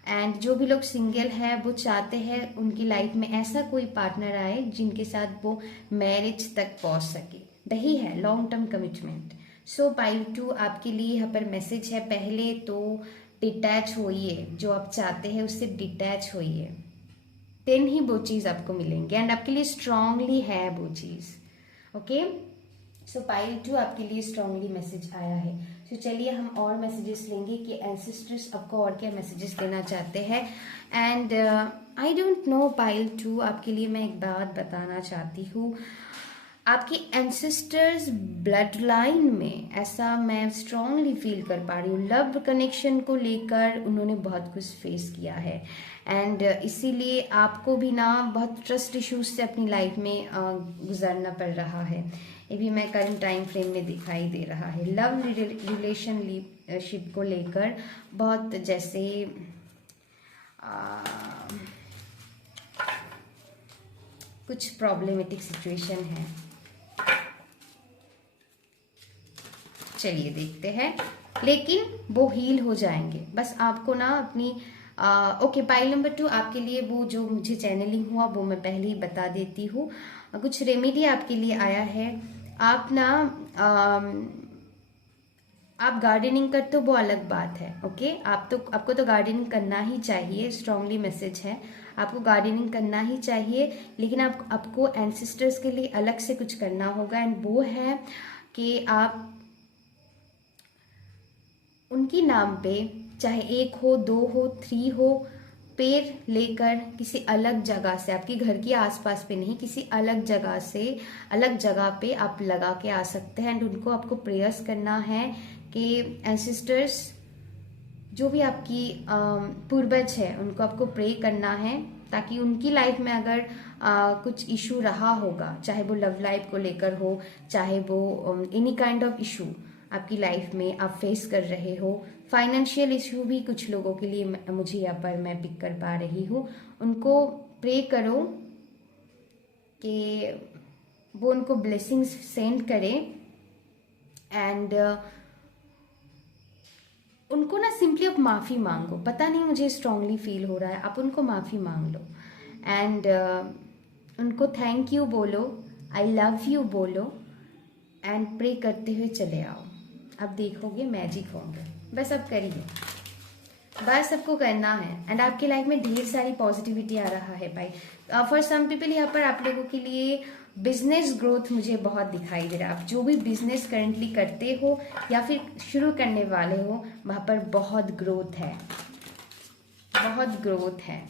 एंड जो भी लोग सिंगल है वो चाहते हैं उनकी लाइफ में ऐसा कोई पार्टनर आए जिनके साथ वो मैरिज तक पहुंच सके, वही है लॉन्ग टर्म कमिटमेंट। सो पाइल 2 आपके लिए यहाँ पर मैसेज है, पहले तो डिटैच होइए, जो आप चाहते हैं उससे डिटैच होइए, देन ही वो चीज़ आपको मिलेंगे। एंड आपके लिए स्ट्रांगली है वो चीज़। ओके, सो पाइल 2 आपके लिए स्ट्रांगली मैसेज आया है। तो चलिए हम और मैसेजेस लेंगे कि एंसेस्टर्स आपको और क्या मैसेजेस देना चाहते हैं। And I don't know pile 2 आपके लिए मैं एक बात बताना चाहती हूँ, आपकी एंसेस्टर्स ब्लड लाइन में ऐसा मैं स्ट्रांगली फील कर पा रही हूँ। लव कनेक्शन को लेकर उन्होंने बहुत कुछ फेस किया है एंड इसीलिए आपको भी ना बहुत ट्रस्ट इश्यूज से अपनी लाइफ में गुजरना पड़ रहा है। ये भी मैं करंट टाइम फ्रेम में दिखाई दे रहा है। लव रिलेशनशिप को लेकर बहुत जैसे कुछ प्रॉब्लमेटिक सिचुएशन है। चलिए देखते हैं, लेकिन वो हील हो जाएंगे। बस आपको ना अपनी ओके, पाइल नंबर 2 आपके लिए वो जो मुझे चैनलिंग हुआ वो मैं पहले ही बता देती हूँ। कुछ रेमेडी आपके लिए आया है। आप ना आप गार्डनिंग करते हो वो अलग बात है। ओके, आपको तो गार्डनिंग करना ही चाहिए, स्ट्रांगली मैसेज है, आपको गार्डनिंग करना ही चाहिए। लेकिन आपको एंसेस्टर्स के लिए अलग से कुछ करना होगा एंड वो है कि आप उनकी नाम पे, चाहे 1 हो, 2 हो, 3 हो, पेड़ लेकर किसी अलग जगह से, आपके घर के आसपास पे नहीं, किसी अलग जगह से, अलग जगह पे आप लगा के आ सकते हैं। एंड उनको आपको प्रेयर्स करना है कि एंसेस्टर्स, जो भी आपकी पूर्वज है, उनको आपको प्रे करना है, ताकि उनकी लाइफ में अगर कुछ इशू रहा होगा, चाहे वो लव लाइफ को लेकर हो, चाहे वो एनी काइंड ऑफ इशू आपकी लाइफ में आप फेस कर रहे हो, फाइनेंशियल इशू भी कुछ लोगों के लिए मुझे यहाँ पर मैं पिक कर पा रही हूँ, उनको प्रे करो कि वो उनको ब्लेसिंग्स सेंड करें। एंड उनको ना सिंपली आप माफ़ी मांगो, पता नहीं मुझे स्ट्रांगली फील हो रहा है, आप उनको माफ़ी मांग लो। एंड उनको थैंक यू बोलो, आई लव यू बोलो, एंड प्रे करते हुए चले आओ। अब देखोगे मैजिक होंगे, बस अब करिए, बस सबको करना है। एंड आपकी लाइफ में ढेर सारी पॉजिटिविटी आ रहा है भाई। फॉर सम पीपल यहाँ पर आप लोगों के लिए बिजनेस ग्रोथ मुझे बहुत दिखाई दे रहा है। आप जो भी बिजनेस करंटली करते हो या फिर शुरू करने वाले हो, वहां पर बहुत ग्रोथ है, बहुत ग्रोथ है,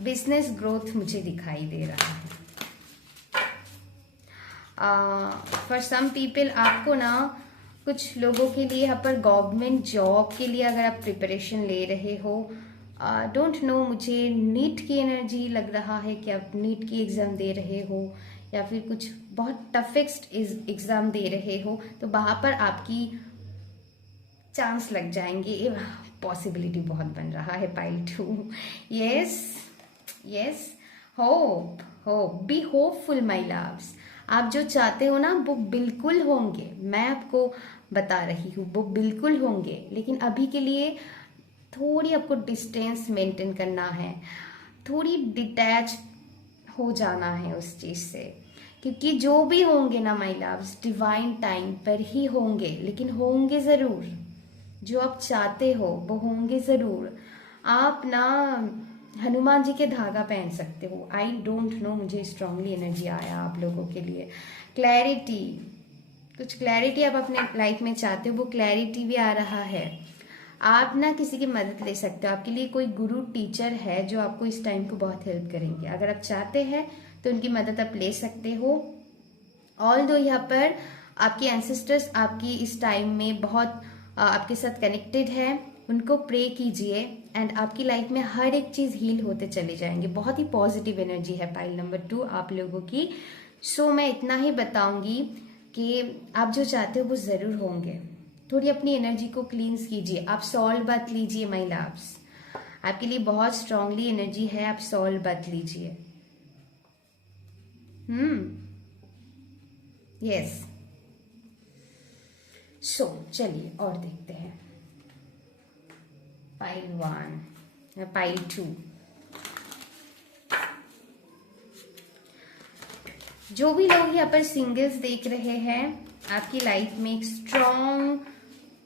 बिजनेस ग्रोथ मुझे दिखाई दे रहा है। फॉर सम पीपल आपको ना, कुछ लोगों के लिए यहाँ पर गवर्नमेंट जॉब के लिए अगर आप प्रिपरेशन ले रहे हो, डोंट नो, मुझे नीट की एनर्जी लग रहा है कि आप नीट की एग्ज़ाम दे रहे हो या फिर कुछ बहुत टफेस्ट एग्ज़ाम दे रहे हो, तो वहाँ पर आपकी चांस लग जाएंगे। ये पॉसिबिलिटी बहुत बन रहा है pile 2। Yes yes, hope hope, be hopeful my loves. आप जो चाहते हो ना वो बिल्कुल होंगे, मैं आपको बता रही हूँ, वो बिल्कुल होंगे। लेकिन अभी के लिए थोड़ी आपको डिस्टेंस मेंटेन करना है, थोड़ी डिटैच हो जाना है उस चीज़ से, क्योंकि जो भी होंगे ना माय लव्स, डिवाइन टाइम पर ही होंगे, लेकिन होंगे ज़रूर। जो आप चाहते हो वो होंगे ज़रूर। आप ना हनुमान जी के धागा पहन सकते हो। आई डोंट नो, मुझे स्ट्रांगली एनर्जी आया आप लोगों के लिए। क्लैरिटी, कुछ क्लैरिटी आप अपने लाइफ में चाहते हो, वो क्लैरिटी भी आ रहा है। आप ना किसी की मदद ले सकते हो, आपके लिए कोई गुरु टीचर है जो आपको इस टाइम को बहुत हेल्प करेंगे। अगर आप चाहते हैं तो उनकी मदद आप ले सकते हो। ऑल दो यहाँ पर आपके एंसेस्टर्स आपकी इस टाइम में बहुत आपके साथ कनेक्टेड है, उनको प्रे कीजिए एंड आपकी लाइफ में हर एक चीज़ हील होते चले जाएंगे। बहुत ही पॉजिटिव एनर्जी है पाइल नंबर 2 आप लोगों की। सो मैं इतना ही बताऊंगी कि आप जो चाहते हो वो ज़रूर होंगे। थोड़ी अपनी एनर्जी को क्लींस कीजिए, आप सॉल्ट बात लीजिए माय लव्स, आपके लिए बहुत स्ट्रांगली एनर्जी है, आप सॉल्ट बात लीजिए। यस। सो चलिए और देखते हैं पाइल 1 या पाइल 2। जो भी लोग यहाँ पर सिंगल्स देख रहे हैं, आपकी लाइफ में एक स्ट्रॉन्ग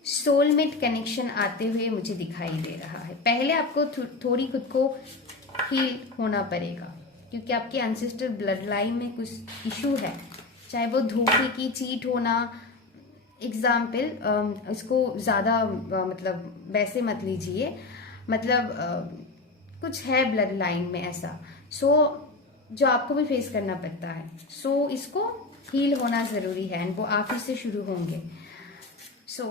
सोलमेट कनेक्शन आते हुए मुझे दिखाई दे रहा है। पहले आपको थोड़ी खुद को हील होना पड़ेगा, क्योंकि आपके एंसेस्टर ब्लड लाइन में कुछ इशू है, चाहे वो धोखे की, चीट होना। एग्जाम्पल, इसको ज़्यादा मतलब वैसे मत लीजिए, मतलब कुछ है ब्लड लाइन में ऐसा, सो जो आपको भी फेस करना पड़ता है। सो इसको हील होना ज़रूरी है एंड वो आप ही से शुरू होंगे। सो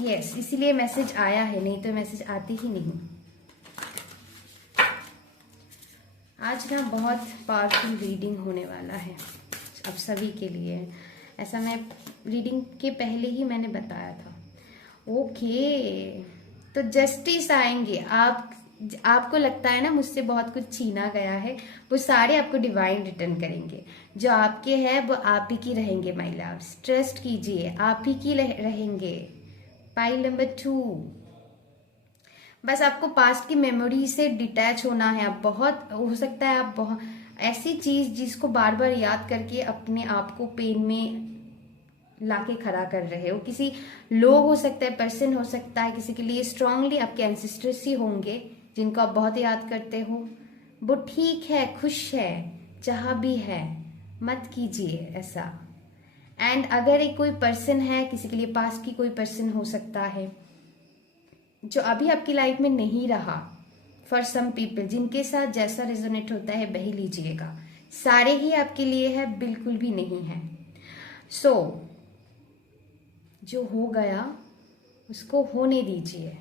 यस, इसीलिए मैसेज आया है, नहीं तो मैसेज आती ही नहीं। आज ना बहुत पावरफुल रीडिंग होने वाला है अब सभी के लिए, ऐसा मैं रीडिंग के पहले ही मैंने बताया था। ओके, तो जस्टिस आएंगे। आपको लगता है ना मुझसे बहुत कुछ छीना गया है, वो सारे आपको डिवाइन रिटर्न करेंगे। जो आपके हैं वो आप ही की रहेंगे माय लव्स, ट्रस्ट कीजिए, आप ही की रहेंगे। पाइल नंबर 2, बस आपको पास्ट की मेमोरी से डिटैच होना है। आप बहुत, हो सकता है आप बहुत ऐसी चीज जिसको बार बार याद करके अपने आप को पेन में लाके खड़ा कर रहे हो। किसी लोग हो सकता है, पर्सन हो सकता है, किसी के लिए स्ट्रांगली आपके एंसेस्टर्स ही होंगे जिनको आप बहुत याद करते हो। वो ठीक है, खुश है, जहाँ भी है, मत कीजिए ऐसा। एंड अगर एक कोई पर्सन है, किसी के लिए पास की कोई पर्सन हो सकता है जो अभी आपकी लाइफ में नहीं रहा, फॉर सम पीपल जिनके साथ जैसा रेजोनेट होता है वही लीजिएगा, सारे ही आपके लिए है, बिल्कुल भी नहीं है। सो जो हो गया उसको होने दीजिए,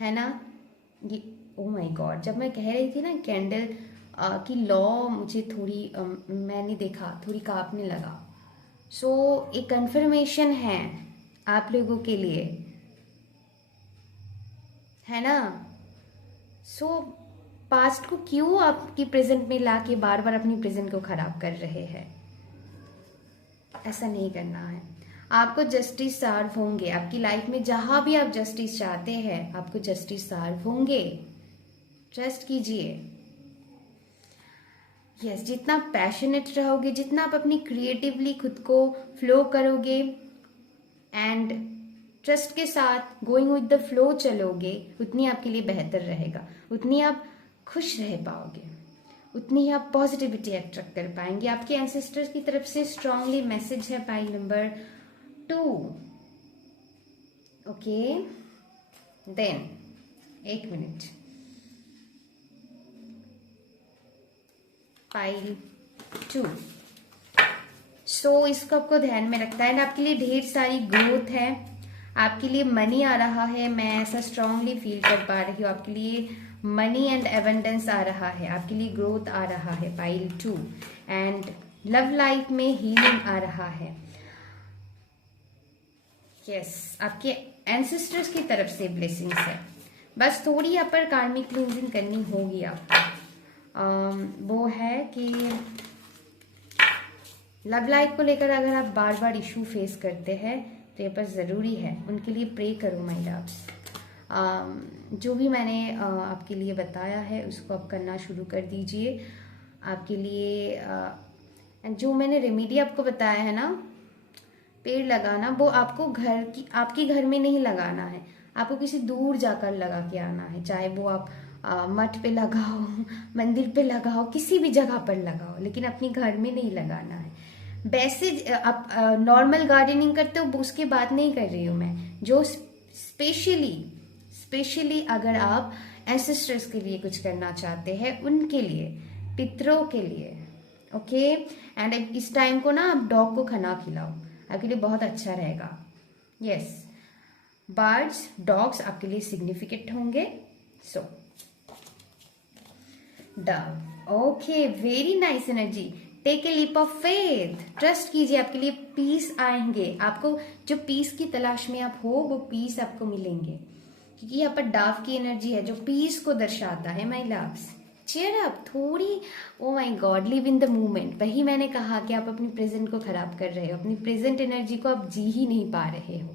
है ना। ये ओ माय गॉड, जब मैं कह रही थी ना कैंडल की लॉ, मुझे थोड़ी मैंने देखा थोड़ी कांपने लगा। सो एक कंफर्मेशन है आप लोगों के लिए, है ना। सो पास्ट को क्यों आपकी प्रेजेंट में लाके बार बार अपनी प्रेजेंट को खराब कर रहे हैं, ऐसा नहीं करना है। आपको जस्टिस सर्व होंगे आपकी लाइफ में, जहां भी आप जस्टिस चाहते हैं आपको जस्टिस सर्व होंगे, ट्रस्ट कीजिए। यस, जितना पैशनेट रहोगे, जितना आप अपनी क्रिएटिवली खुद को फ्लो करोगे एंड ट्रस्ट के साथ गोइंग विद द फ्लो चलोगे, उतनी आपके लिए बेहतर रहेगा, उतनी आप खुश रह पाओगे, उतनी ही आप पॉजिटिविटी अट्रैक्ट कर पाएंगे। आपके एंसेस्टर्स की तरफ से स्ट्रांगली मैसेज है पाइल नंबर 2। ओके, देन एक मिनट, पाइल 2। सो इसको आपको ध्यान में रखता है, आपके लिए ढेर सारी ग्रोथ है, आपके लिए मनी आ रहा है, मैं ऐसा स्ट्रांगली फील कर पा रही हूँ। आपके लिए मनी एंड एबंडेंस आ रहा है, आपके लिए ग्रोथ आ रहा है पाइल 2। एंड लव लाइफ में हीलिंग आ रहा है। यस, आपके एंसेस्टर्स की तरफ से ब्लेसिंग्स है, बस थोड़ी अपर कार्मिक क्लींजिंग करनी होगी आपको। वो है कि लव लाइफ को लेकर अगर आप बार बार इशू फेस करते हैं तो ये पर ज़रूरी है, उनके लिए प्रे करो माय लव्स। जो भी मैंने आपके लिए बताया है उसको आप करना शुरू कर दीजिए। आपके लिए जो मैंने रेमेडी आपको बताया है ना, पेड़ लगाना, वो आपको आपके घर में नहीं लगाना है, आपको किसी दूर जाकर लगा के आना है, चाहे वो आप मठ पे लगाओ, मंदिर पे लगाओ, किसी भी जगह पर लगाओ, लेकिन अपने घर में नहीं लगाना है। वैसे आप नॉर्मल गार्डनिंग करते हो उसकी बात नहीं कर रही हूँ मैं, जो स्पेशली अगर आप एंसेस्टर्स के लिए कुछ करना चाहते हैं, उनके लिए, पितरों के लिए। ओके, एंड इस टाइम को ना आप डॉग को खाना खिलाओ, आपके लिए बहुत अच्छा रहेगा। यस, बर्ड्स, डॉग्स आपके लिए सिग्निफिकेंट होंगे। So dove, okay, very nice energy, take a leap of faith, trust कीजिए, आपके लिए पीस आएंगे। आपको जो पीस की तलाश में आप हो वो पीस आपको मिलेंगे, क्योंकि यहाँ पर डाव की एनर्जी है जो पीस को दर्शाता है माय लव्स। चीयर अप थोड़ी, oh my God, live in the moment. वही मैंने कहा कि आप अपनी प्रेजेंट को खराब कर रहे हो, अपनी प्रेजेंट एनर्जी को आप जी ही नहीं पा रहे हो,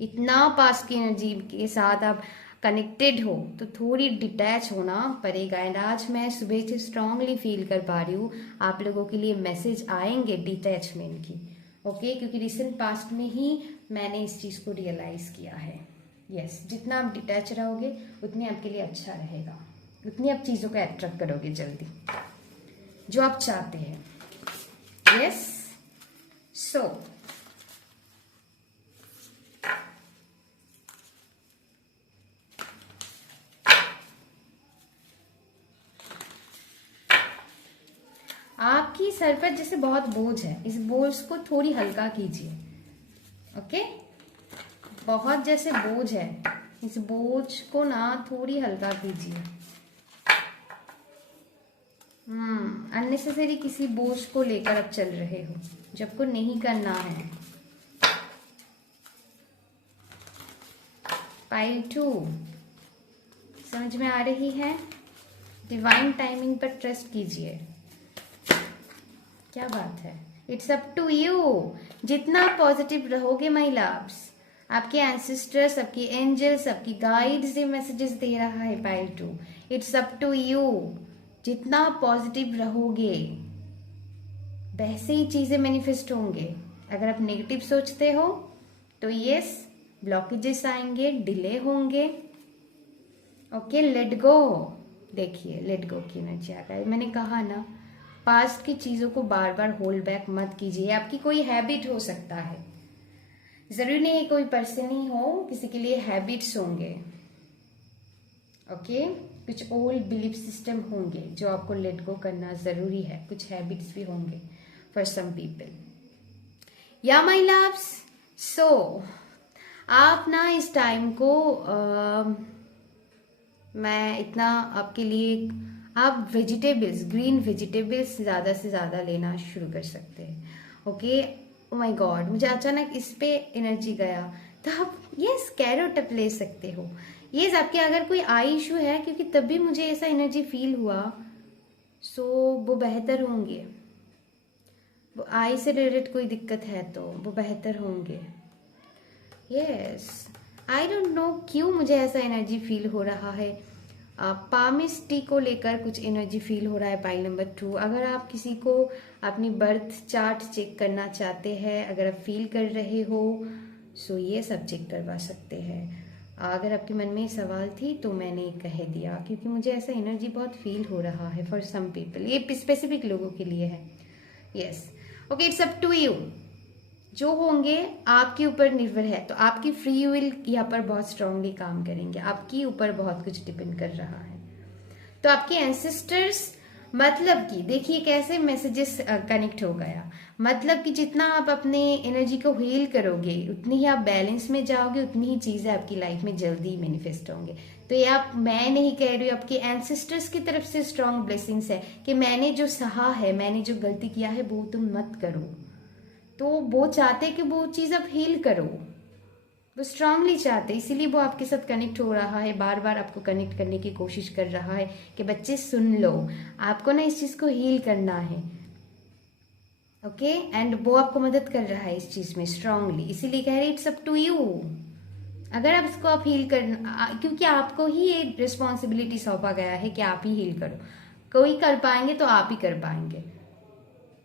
इतना पास की एनर्जी के साथ आप कनेक्टेड हो, तो थोड़ी डिटैच होना पड़ेगा। एंड आज मैं सुबह से स्ट्रांगली फील कर पा रही हूँ आप लोगों के लिए मैसेज आएंगे डिटैचमेंट की। ओके, क्योंकि रिसेंट पास्ट में ही मैंने इस चीज़ को रियलाइज किया है। यस, जितना आप डिटैच रहोगे उतनी आपके लिए अच्छा रहेगा, उतनी आप चीज़ों को अट्रैक्ट करोगे जल्दी, जो आप चाहते हैं। यस, सो आपकी सर पर जैसे बहुत बोझ है, इस बोझ को थोड़ी हल्का कीजिए। ओके, बहुत जैसे बोझ है, इस बोझ को ना थोड़ी हल्का कीजिए। अननेसेसरी किसी बोझ को लेकर अब चल रहे हो जब को नहीं करना है। पाइल 2 समझ में आ रही है? डिवाइन टाइमिंग पर ट्रस्ट कीजिए। क्या बात है, इट्स अप टू यू। जितना पॉजिटिव रहोगे माय लव्स, आपके एंसेस्टर्स, आपके एंजल्स, आपकी गाइड्स ये मैसेजेस दे रहा है pile 2। It's up to you, जितना पॉजिटिव रहोगे वैसे ही चीजें मैनिफेस्ट होंगे। अगर आप नेगेटिव सोचते हो तो यस, ब्लॉकेजेस आएंगे, डिले होंगे। Okay, let go. देखिए, लेट गो की एनर्जी आ गई, मैंने कहा ना, पास्ट की चीजों को बार बार होल्ड बैक मत कीजिए। आपकी कोई हैबिट हो सकता है, जरूरी नहीं कोई पर्सन ही हो, किसी के लिए हैबिट्स होंगे। ओके, कुछ ओल्ड बिलीफ सिस्टम होंगे जो आपको लेट गो करना जरूरी है। कुछ हैबिट्स भी होंगे फॉर सम पीपल। या माय लव्स, सो आप ना इस टाइम को मैं इतना आपके लिए, आप वेजिटेबल्स, ग्रीन वेजिटेबल्स ज़्यादा से ज़्यादा लेना शुरू कर सकते हैं। ओके, ओ माय गॉड, मुझे अचानक इस पे एनर्जी गया, तो आप यस कैरोट आप ले सकते हो। यस, आपके अगर कोई आई इशू है, क्योंकि तब भी मुझे ऐसा एनर्जी फील हुआ, सो वो बेहतर होंगे। वो आई से रिलेटेड कोई दिक्कत है तो वो बेहतर होंगे। यस, आई डोंट नो क्यों मुझे ऐसा एनर्जी फील हो रहा है। पामिस टी को लेकर कुछ एनर्जी फील हो रहा है। पाइल नंबर 2, अगर आप किसी को अपनी बर्थ चार्ट चेक करना चाहते हैं, अगर आप फील कर रहे हो, सो ये सब चेक करवा सकते हैं। अगर आपके मन में सवाल थी तो मैंने कह दिया, क्योंकि मुझे ऐसा एनर्जी बहुत फील हो रहा है फॉर सम पीपल। ये स्पेसिफिक लोगों के लिए है। Yes, okay, it's up to you. जो होंगे आपके ऊपर निर्भर है, तो आपकी फ्री विल यहाँ पर बहुत स्ट्रांगली काम करेंगे। आपके ऊपर बहुत कुछ डिपेंड कर रहा है। तो आपके एंसेस्टर्स, मतलब कि देखिए कैसे मैसेजेस कनेक्ट हो गया। मतलब कि जितना आप अपने एनर्जी को हील करोगे, उतनी ही आप बैलेंस में जाओगे, उतनी ही चीजें आपकी लाइफ में जल्दी मैनिफेस्ट होंगे। तो ये आप, मैं नहीं कह रही हूँ, आपके एंसेस्टर्स की तरफ से स्ट्रांग ब्लेसिंग्स है कि मैंने जो सहा है, मैंने जो गलती किया है, वो तुम मत करो। तो वो चाहते कि वो चीज आप हील करो, वो स्ट्रांगली चाहते, इसीलिए वो आपके साथ कनेक्ट हो रहा है, बार बार आपको कनेक्ट करने की कोशिश कर रहा है कि बच्चे सुन लो, आपको ना इस चीज को हील करना है। ओके, एंड वो आपको मदद कर रहा है इस चीज में स्ट्रांगली, इसीलिए कह रहे इट्स अप टू यू। अगर आप इसको आप हील करना, क्योंकि आपको ही ये रिस्पॉन्सिबिलिटी सौंपा गया है कि आप ही हील करो। कोई कर पाएंगे तो आप ही कर पाएंगे।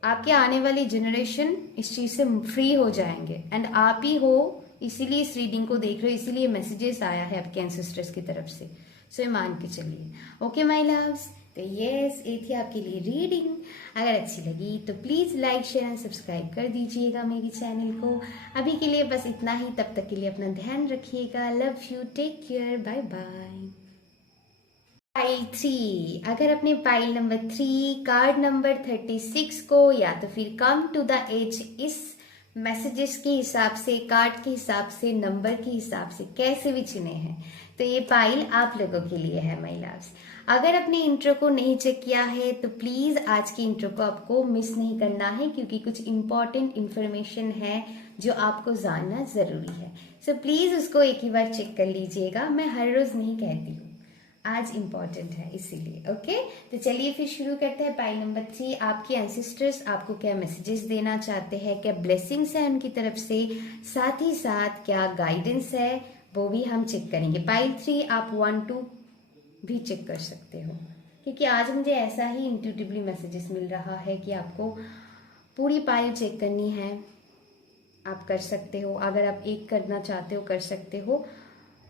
आपके आने वाली जनरेशन इस चीज से फ्री हो जाएंगे, एंड आप ही हो, इसीलिए इस रीडिंग को देख रहे हो, इसीलिए मैसेजेस आया है आपके एंसेस्टर्स की तरफ से। सो ये मान के चलिए। ओके माय लव्स, तो यस, ये थी आपके लिए रीडिंग। अगर अच्छी लगी तो please like, share and subscribe कर दीजिएगा मेरी चैनल को। अभी के लिए बस इतना ही, तब तक के लिए अपना ध्यान रखिएगा। Love you, take care, bye bye. Pile 3, अगर अपने पाइल नंबर 3 कार्ड नंबर 36 को या तो फिर कम टू द एज इस मैसेजेस के हिसाब से, कार्ड के हिसाब से, नंबर के हिसाब से कैसे भी चुने हैं, तो ये पाइल आप लोगों के लिए है माय लव्स। अगर अपने इंट्रो को नहीं चेक किया है तो प्लीज आज की इंट्रो को आपको मिस नहीं करना है, क्योंकि कुछ इंपॉर्टेंट इंफॉर्मेशन है जो आपको जानना जरूरी है। सो प्लीज उसको एक ही बार चेक कर लीजिएगा। मैं हर रोज नहीं कहती हूँ, आज इम्पॉर्टेंट है इसीलिए। ओके, तो चलिए फिर शुरू करते हैं। पाइल नंबर 3, आपके एंसेस्टर्स आपको क्या मैसेजेस देना चाहते हैं, क्या ब्लेसिंग्स है उनकी तरफ से, साथ ही साथ क्या गाइडेंस है, वो भी हम चेक करेंगे। पाइल 3 आप 1-2 भी चेक कर सकते हो, क्योंकि आज मुझे ऐसा ही इंट्यूटिवली मैसेजेस मिल रहा है कि आपको पूरी पाइल चेक करनी है। आप कर सकते हो, अगर आप एक करना चाहते हो कर सकते हो,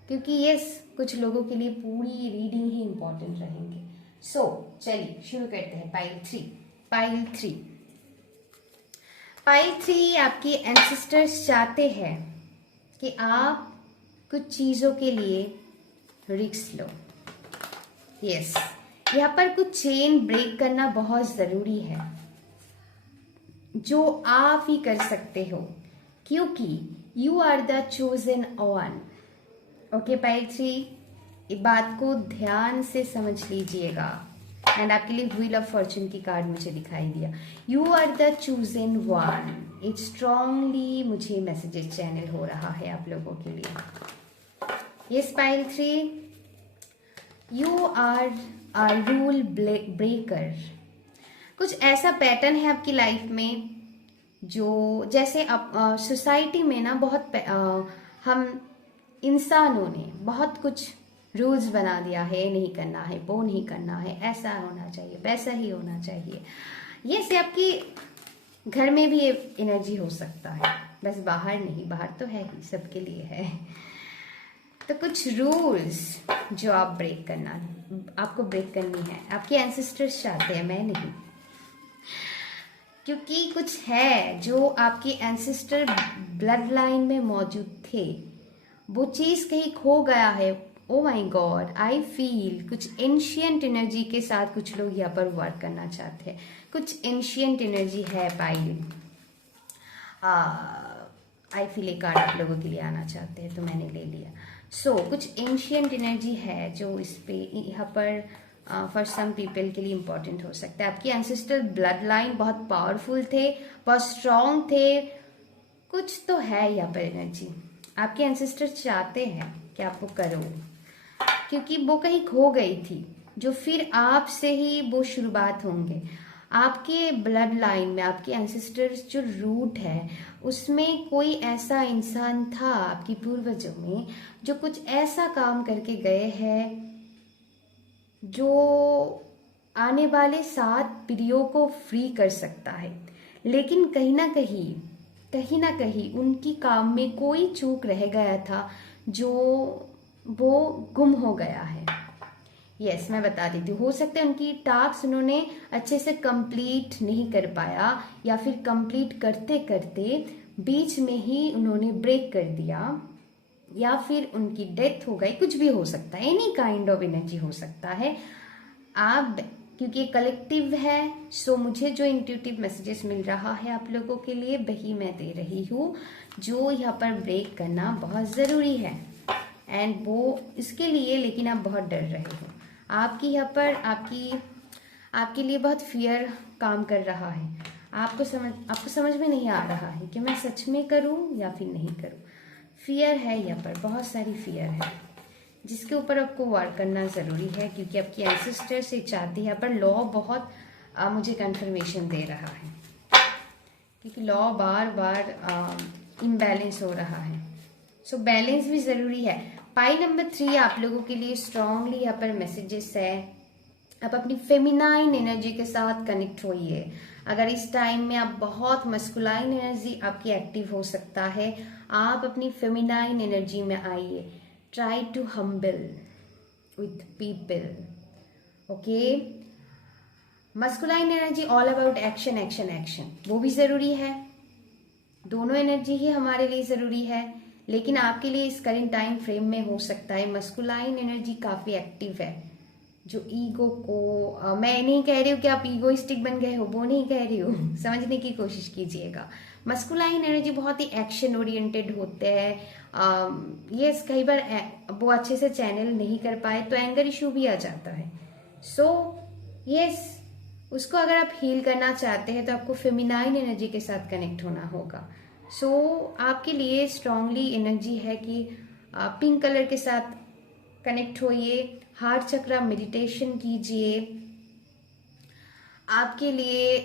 क्योंकि यस, कुछ लोगों के लिए पूरी रीडिंग ही इंपॉर्टेंट रहेंगे। सो चलिए शुरू करते हैं। पाइल 3, पाइल 3, पाइल 3 आपके एंसेस्टर्स चाहते हैं कि आप कुछ चीजों के लिए रिस्क लो। यस, यहाँ पर कुछ चेन ब्रेक करना बहुत जरूरी है, जो आप ही कर सकते हो, क्योंकि you are the chosen one. Okay pile 3, बात को ध्यान से समझ लीजिएगा। एंड आपके लिए व्हील ऑफ फॉर्चून की कार्ड मुझे दिखाई दिया। You are the chosen one. It strongly मुझे मैसेजेस चैनल हो रहा है आप लोगों के लिए। Yes pile 3, you are a rule breaker. कुछ ऐसा पैटर्न है आपकी लाइफ में जो, जैसे सोसाइटी में ना बहुत हम इंसानों ने बहुत कुछ रूल्स बना दिया है, ये नहीं करना है, वो नहीं करना है, ऐसा होना चाहिए, वैसा ही होना चाहिए। ये से आपकी घर में भी ये एनर्जी हो सकता है, बस बाहर नहीं, बाहर तो है ही, सबके लिए है। तो कुछ रूल्स जो आप आपको ब्रेक करनी है, आपके एंसेस्टर्स चाहते हैं, मैं नहीं। क्योंकि कुछ है जो आपके एंसेस्टर ब्लड लाइन में मौजूद थे, वो चीज कहीं खो गया है। Oh my God, I feel कुछ एंशियंट एनर्जी के साथ कुछ लोग यहाँ पर वर्क करना चाहते हैं। कुछ एंशियंट एनर्जी है पाइल। आई फील एक कार्ड आप लोगों के लिए आना चाहते हैं, तो मैंने ले लिया। कुछ एंशियंट एनर्जी है जो इस पे यहाँ पर फॉर सम पीपल के लिए इंपॉर्टेंट हो सकता है। आपकी एंसेस्ट्रल ब्लड लाइन बहुत पावरफुल थे, बहुत स्ट्रांग थे। कुछ तो है यहाँ पर एनर्जी। आपके एंसेस्टर चाहते हैं कि आप वो करो, क्योंकि वो कहीं खो गई थी, जो फिर आपसे ही वो शुरुआत होंगे। आपके ब्लड लाइन में आपके एंसेस्टर्स जो रूट है, उसमें कोई ऐसा इंसान था आपकी पूर्वजों में जो कुछ ऐसा काम करके गए हैं जो आने वाले 7 पीढ़ियों को फ्री कर सकता है। लेकिन कहीं ना कहीं उनकी काम में कोई चूक रह गया था, जो वो गुम हो गया है। यस, मैं बता देती हूँ। हो सकता है उनकी टास्क उन्होंने अच्छे से कंप्लीट नहीं कर पाया, या फिर कंप्लीट करते करते बीच में ही उन्होंने ब्रेक कर दिया, या फिर उनकी डेथ हो गई। कुछ भी हो सकता है, एनी काइंड ऑफ एनर्जी हो सकता है। आप, क्योंकि कलेक्टिव है, सो मुझे जो इंट्यूटिव मैसेजेस मिल रहा है आप लोगों के लिए वही मैं दे रही हूँ, जो यहाँ पर ब्रेक करना बहुत ज़रूरी है। एंड वो इसके लिए, लेकिन आप बहुत डर रहे हो। आपकी यहाँ पर आपके लिए बहुत फियर काम कर रहा है। आपको समझ में नहीं आ रहा है कि मैं सच में करूँ या फिर नहीं करूँ। फियर है यहाँ पर, बहुत सारी फियर है, जिसके ऊपर आपको वर्क करना ज़रूरी है, क्योंकि आपकी एंसेस्टर से चाहती है। पर लॉ बहुत मुझे कंफर्मेशन दे रहा है, क्योंकि लॉ बार बार इम्बैलेंस हो रहा है। बैलेंस भी ज़रूरी है। पाई नंबर 3 आप लोगों के लिए स्ट्रांगली यहाँ पर मैसेजेस है। आप अपनी फेमिनाइन एनर्जी के साथ कनेक्ट होइए। अगर इस टाइम में आप बहुत मस्कुलाइन एनर्जी आपकी एक्टिव हो सकता है, आप अपनी फेमिनाइन एनर्जी में आइए। Try to humble with people, okay. Masculine energy all about action action action, वो भी ज़रूरी है। दोनों एनर्जी ही हमारे लिए ज़रूरी है, लेकिन आपके लिए इस करेंट टाइम फ्रेम में हो सकता है मस्कुलाइन एनर्जी काफ़ी एक्टिव है, जो ईगो को मैं नहीं कह रही हूँ कि आप ईगोइस्टिक बन गए हो, वो नहीं कह रही हूँ, समझने की कोशिश कीजिएगा। मस्कुलाइन एनर्जी बहुत ही एक्शन ओरिएंटेड होते हैं। यस, कई बार वो अच्छे से चैनल नहीं कर पाए तो एंगर इशू भी आ जाता है। यस, उसको अगर आप हील करना चाहते हैं तो आपको फेमिनाइन एनर्जी के साथ कनेक्ट होना होगा। आपके लिए स्ट्रांगली एनर्जी है कि पिंक कलर के साथ कनेक्ट होइए, हार्ट चक्र मेडिटेशन कीजिए। आपके लिए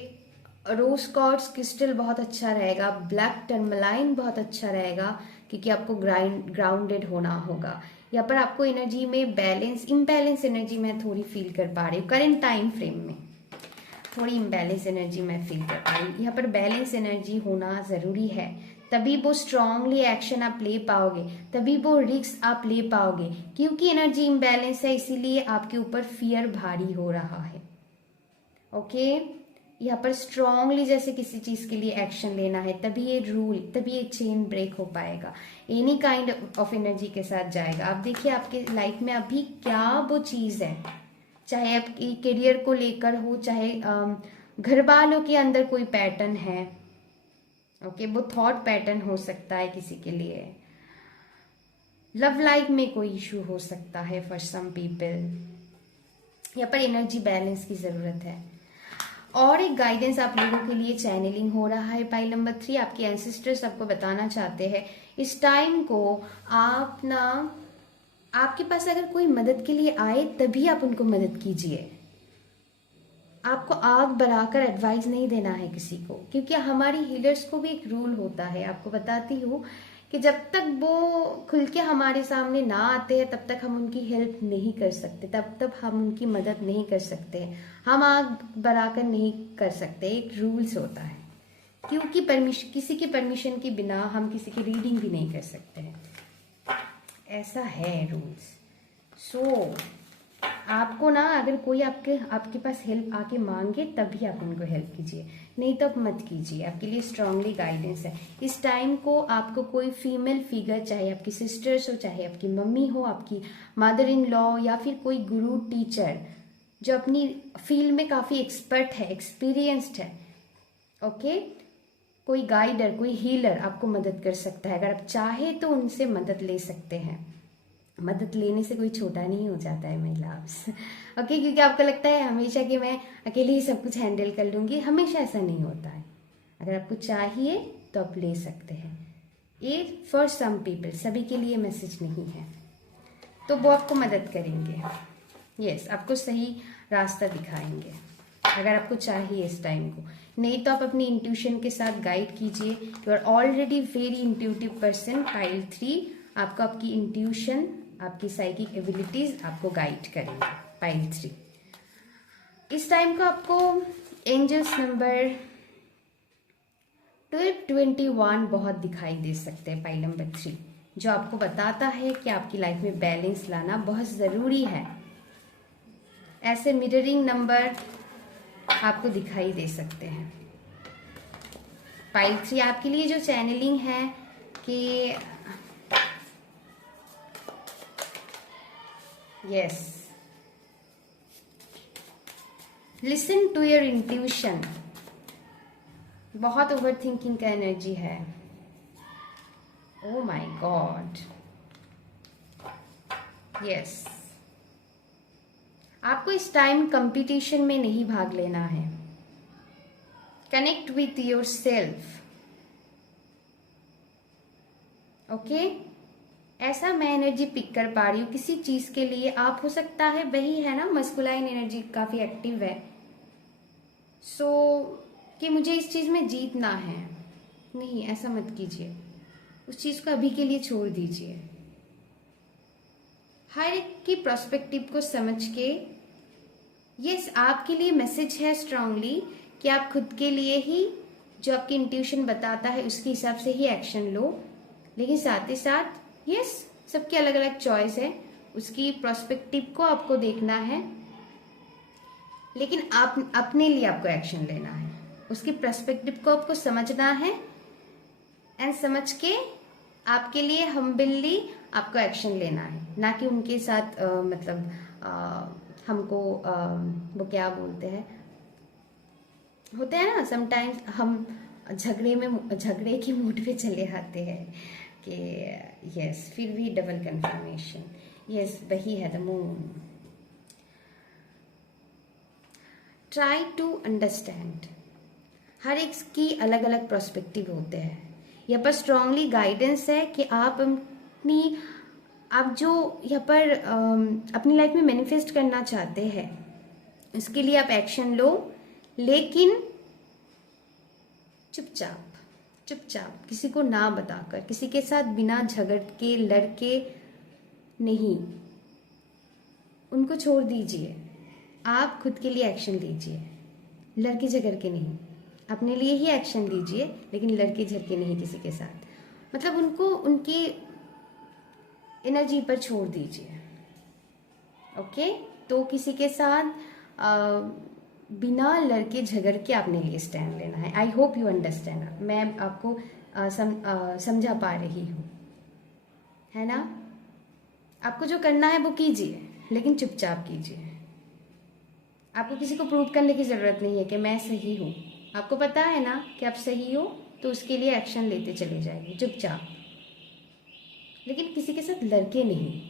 रोज क्वार्ट्ज क्रिस्टल बहुत अच्छा रहेगा, ब्लैक टर्मलाइन बहुत अच्छा रहेगा, क्योंकि आपको ग्राउंडेड होना होगा। यहाँ पर आपको एनर्जी में इम्बैलेंस एनर्जी मैं थोड़ी फील कर पा रही हूँ। करेंट टाइम फ्रेम में थोड़ी इम्बैलेंस एनर्जी मैं फील कर पा रही हूँ। यहाँ पर बैलेंस एनर्जी होना ज़रूरी है, तभी वो स्ट्रांगली एक्शन आप ले पाओगे, तभी वो रिस्क आप ले पाओगे। क्योंकि एनर्जी इम्बैलेंस है, इसीलिए आपके ऊपर फियर भारी हो रहा है। ओके, यहाँ पर स्ट्रांगली जैसे किसी चीज़ के लिए एक्शन लेना है, तभी ये चेन ब्रेक हो पाएगा। एनी काइंड ऑफ एनर्जी के साथ जाएगा। आप देखिए आपके लाइफ में अभी क्या वो चीज़ है, चाहे आपकी करियर को लेकर हो, चाहे घर वालों के अंदर कोई पैटर्न है, ओके, वो थॉट पैटर्न हो सकता है किसी के लिए। लव लाइफ में कोई इशू हो सकता है फॉर सम पीपल। यहाँ पर एनर्जी बैलेंस की ज़रूरत है। और एक गाइडेंस आप लोगों के लिए चैनलिंग हो रहा है। पाइल नंबर 3 आपके एंसेस्टर्स आपको बताना चाहते हैं इस टाइम को आप ना, आपके पास अगर कोई मदद के लिए आए तभी आप उनको मदद कीजिए। आपको आग बढ़ाकर एडवाइस नहीं देना है किसी को, क्योंकि हमारी हीलर्स को भी एक रूल होता है। आपको बताती हूँ कि जब तक वो खुल के हमारे सामने ना आते हैं तब तक हम उनकी हेल्प नहीं कर सकते, तब तक हम उनकी मदद नहीं कर सकते, हम आग बढ़ाकर नहीं कर सकते। एक रूल्स होता है, क्योंकि किसी के परमिशन के बिना हम किसी की रीडिंग भी नहीं कर सकते हैं, ऐसा है रूल्स। आपको ना, अगर कोई आपके पास हेल्प आके मांगे तभी आप उनको हेल्प कीजिए, नहीं तो आप मत कीजिए, आपके लिए स्ट्रांगली गाइडेंस है। इस टाइम को आपको कोई फीमेल फिगर, चाहे आपकी सिस्टर्स हो, चाहे आपकी मम्मी हो, आपकी मदर इन लॉ, या फिर कोई गुरु टीचर जो अपनी फील्ड में काफ़ी एक्सपर्ट है, एक्सपीरियंस्ड है, ओके, कोई गाइडर, कोई हीलर आपको मदद कर सकता है। अगर आप चाहे तो उनसे मदद ले सकते हैं। मदद लेने से कोई छोटा नहीं हो जाता है महिला ओके, क्योंकि आपको लगता है हमेशा कि मैं अकेले ही सब कुछ हैंडल कर लूँगी, हमेशा ऐसा नहीं होता है। अगर आपको चाहिए तो आप ले सकते हैं। ये फॉर सम पीपल, सभी के लिए मैसेज नहीं है, तो वो आपको मदद करेंगे। यस, आपको सही रास्ता दिखाएंगे अगर आपको चाहिए इस टाइम को। नहीं तो आप अपनी इंट्यूशन के साथ गाइड कीजिए। You are already very intuitive person. Pile 3 आपको आपकी इंट्यूशन, आपकी साइकिक एबिलिटीज आपको गाइड करेंगे। पाइल 3 इस टाइम को आपको एंजल्स नंबर 1221 बहुत दिखाई दे सकते हैं। पाइल नंबर 3 जो आपको बताता है कि आपकी लाइफ में बैलेंस लाना बहुत ज़रूरी है। ऐसे मिररिंग नंबर आपको दिखाई दे सकते हैं। पाइल 3 आपके लिए जो चैनलिंग है कि yes, listen to your intuition. बहुत ओवर थिंकिंग का एनर्जी है। ओ माय गॉड, यस, आपको इस टाइम कंपटीशन में नहीं भाग लेना है। Connect with your self, okay. ऐसा मैं एनर्जी पिक कर पा रही हूँ किसी चीज के लिए। आप हो सकता है, वही है ना, मस्कुलाइन एनर्जी काफी एक्टिव है। सो कि मुझे इस चीज में जीतना है, नहीं, ऐसा मत कीजिए। उस चीज को अभी के लिए छोड़ दीजिए। हर एक की प्रोस्पेक्टिव को समझ के, यस, आपके लिए मैसेज है स्ट्रांगली कि आप खुद के लिए ही, जो आपकी इंट्यूशन बताता है उसके हिसाब से ही एक्शन लो। लेकिन साथ ही साथ यस, सबकी अलग अलग चॉइस है, उसकी प्रोस्पेक्टिव को आपको देखना है, लेकिन आप अपने लिए आपको एक्शन लेना है। उसकी पर्सपेक्टिव को आपको समझना है एंड समझ के आपके लिए हम्बली आपको एक्शन लेना है, ना कि उनके साथ हमको वो क्या बोलते हैं, होते हैं ना समटाइम्स हम झगड़े की मूड पे चले आते हैं कि यस, फिर भी डबल कंफर्मेशन। यस, वही है the moon. Try to understand. हर एक की अलग अलग पर्सपेक्टिव होते हैं। यहाँ पर स्ट्रांगली गाइडेंस है कि आप जो यहाँ पर अपनी लाइफ में मैनिफेस्ट करना चाहते हैं, उसके लिए आप एक्शन लो, लेकिन चुपचाप किसी को ना बताकर, किसी के साथ बिना झगड़ के, लड़ के नहीं, उनको छोड़ दीजिए। आप खुद के लिए एक्शन लीजिए, लड़के झगड़ के नहीं। अपने लिए ही एक्शन लीजिए, लेकिन लड़के झगड़ नहीं किसी के साथ। मतलब उनको उनकी एनर्जी पर छोड़ दीजिए, ओके। तो किसी के साथ बिना लड़के झगड़ के अपने लिए स्टैंड लेना है। I hope you understand. मैं आपको समझा पा रही हूँ, है ना। आपको जो करना है वो कीजिए, लेकिन चुपचाप कीजिए। आपको किसी को प्रूव करने की ज़रूरत नहीं है कि मैं सही हूँ। आपको पता है ना कि आप सही हो, तो उसके लिए एक्शन लेते चले जाइए चुपचाप, लेकिन किसी के साथ लड़के नहीं।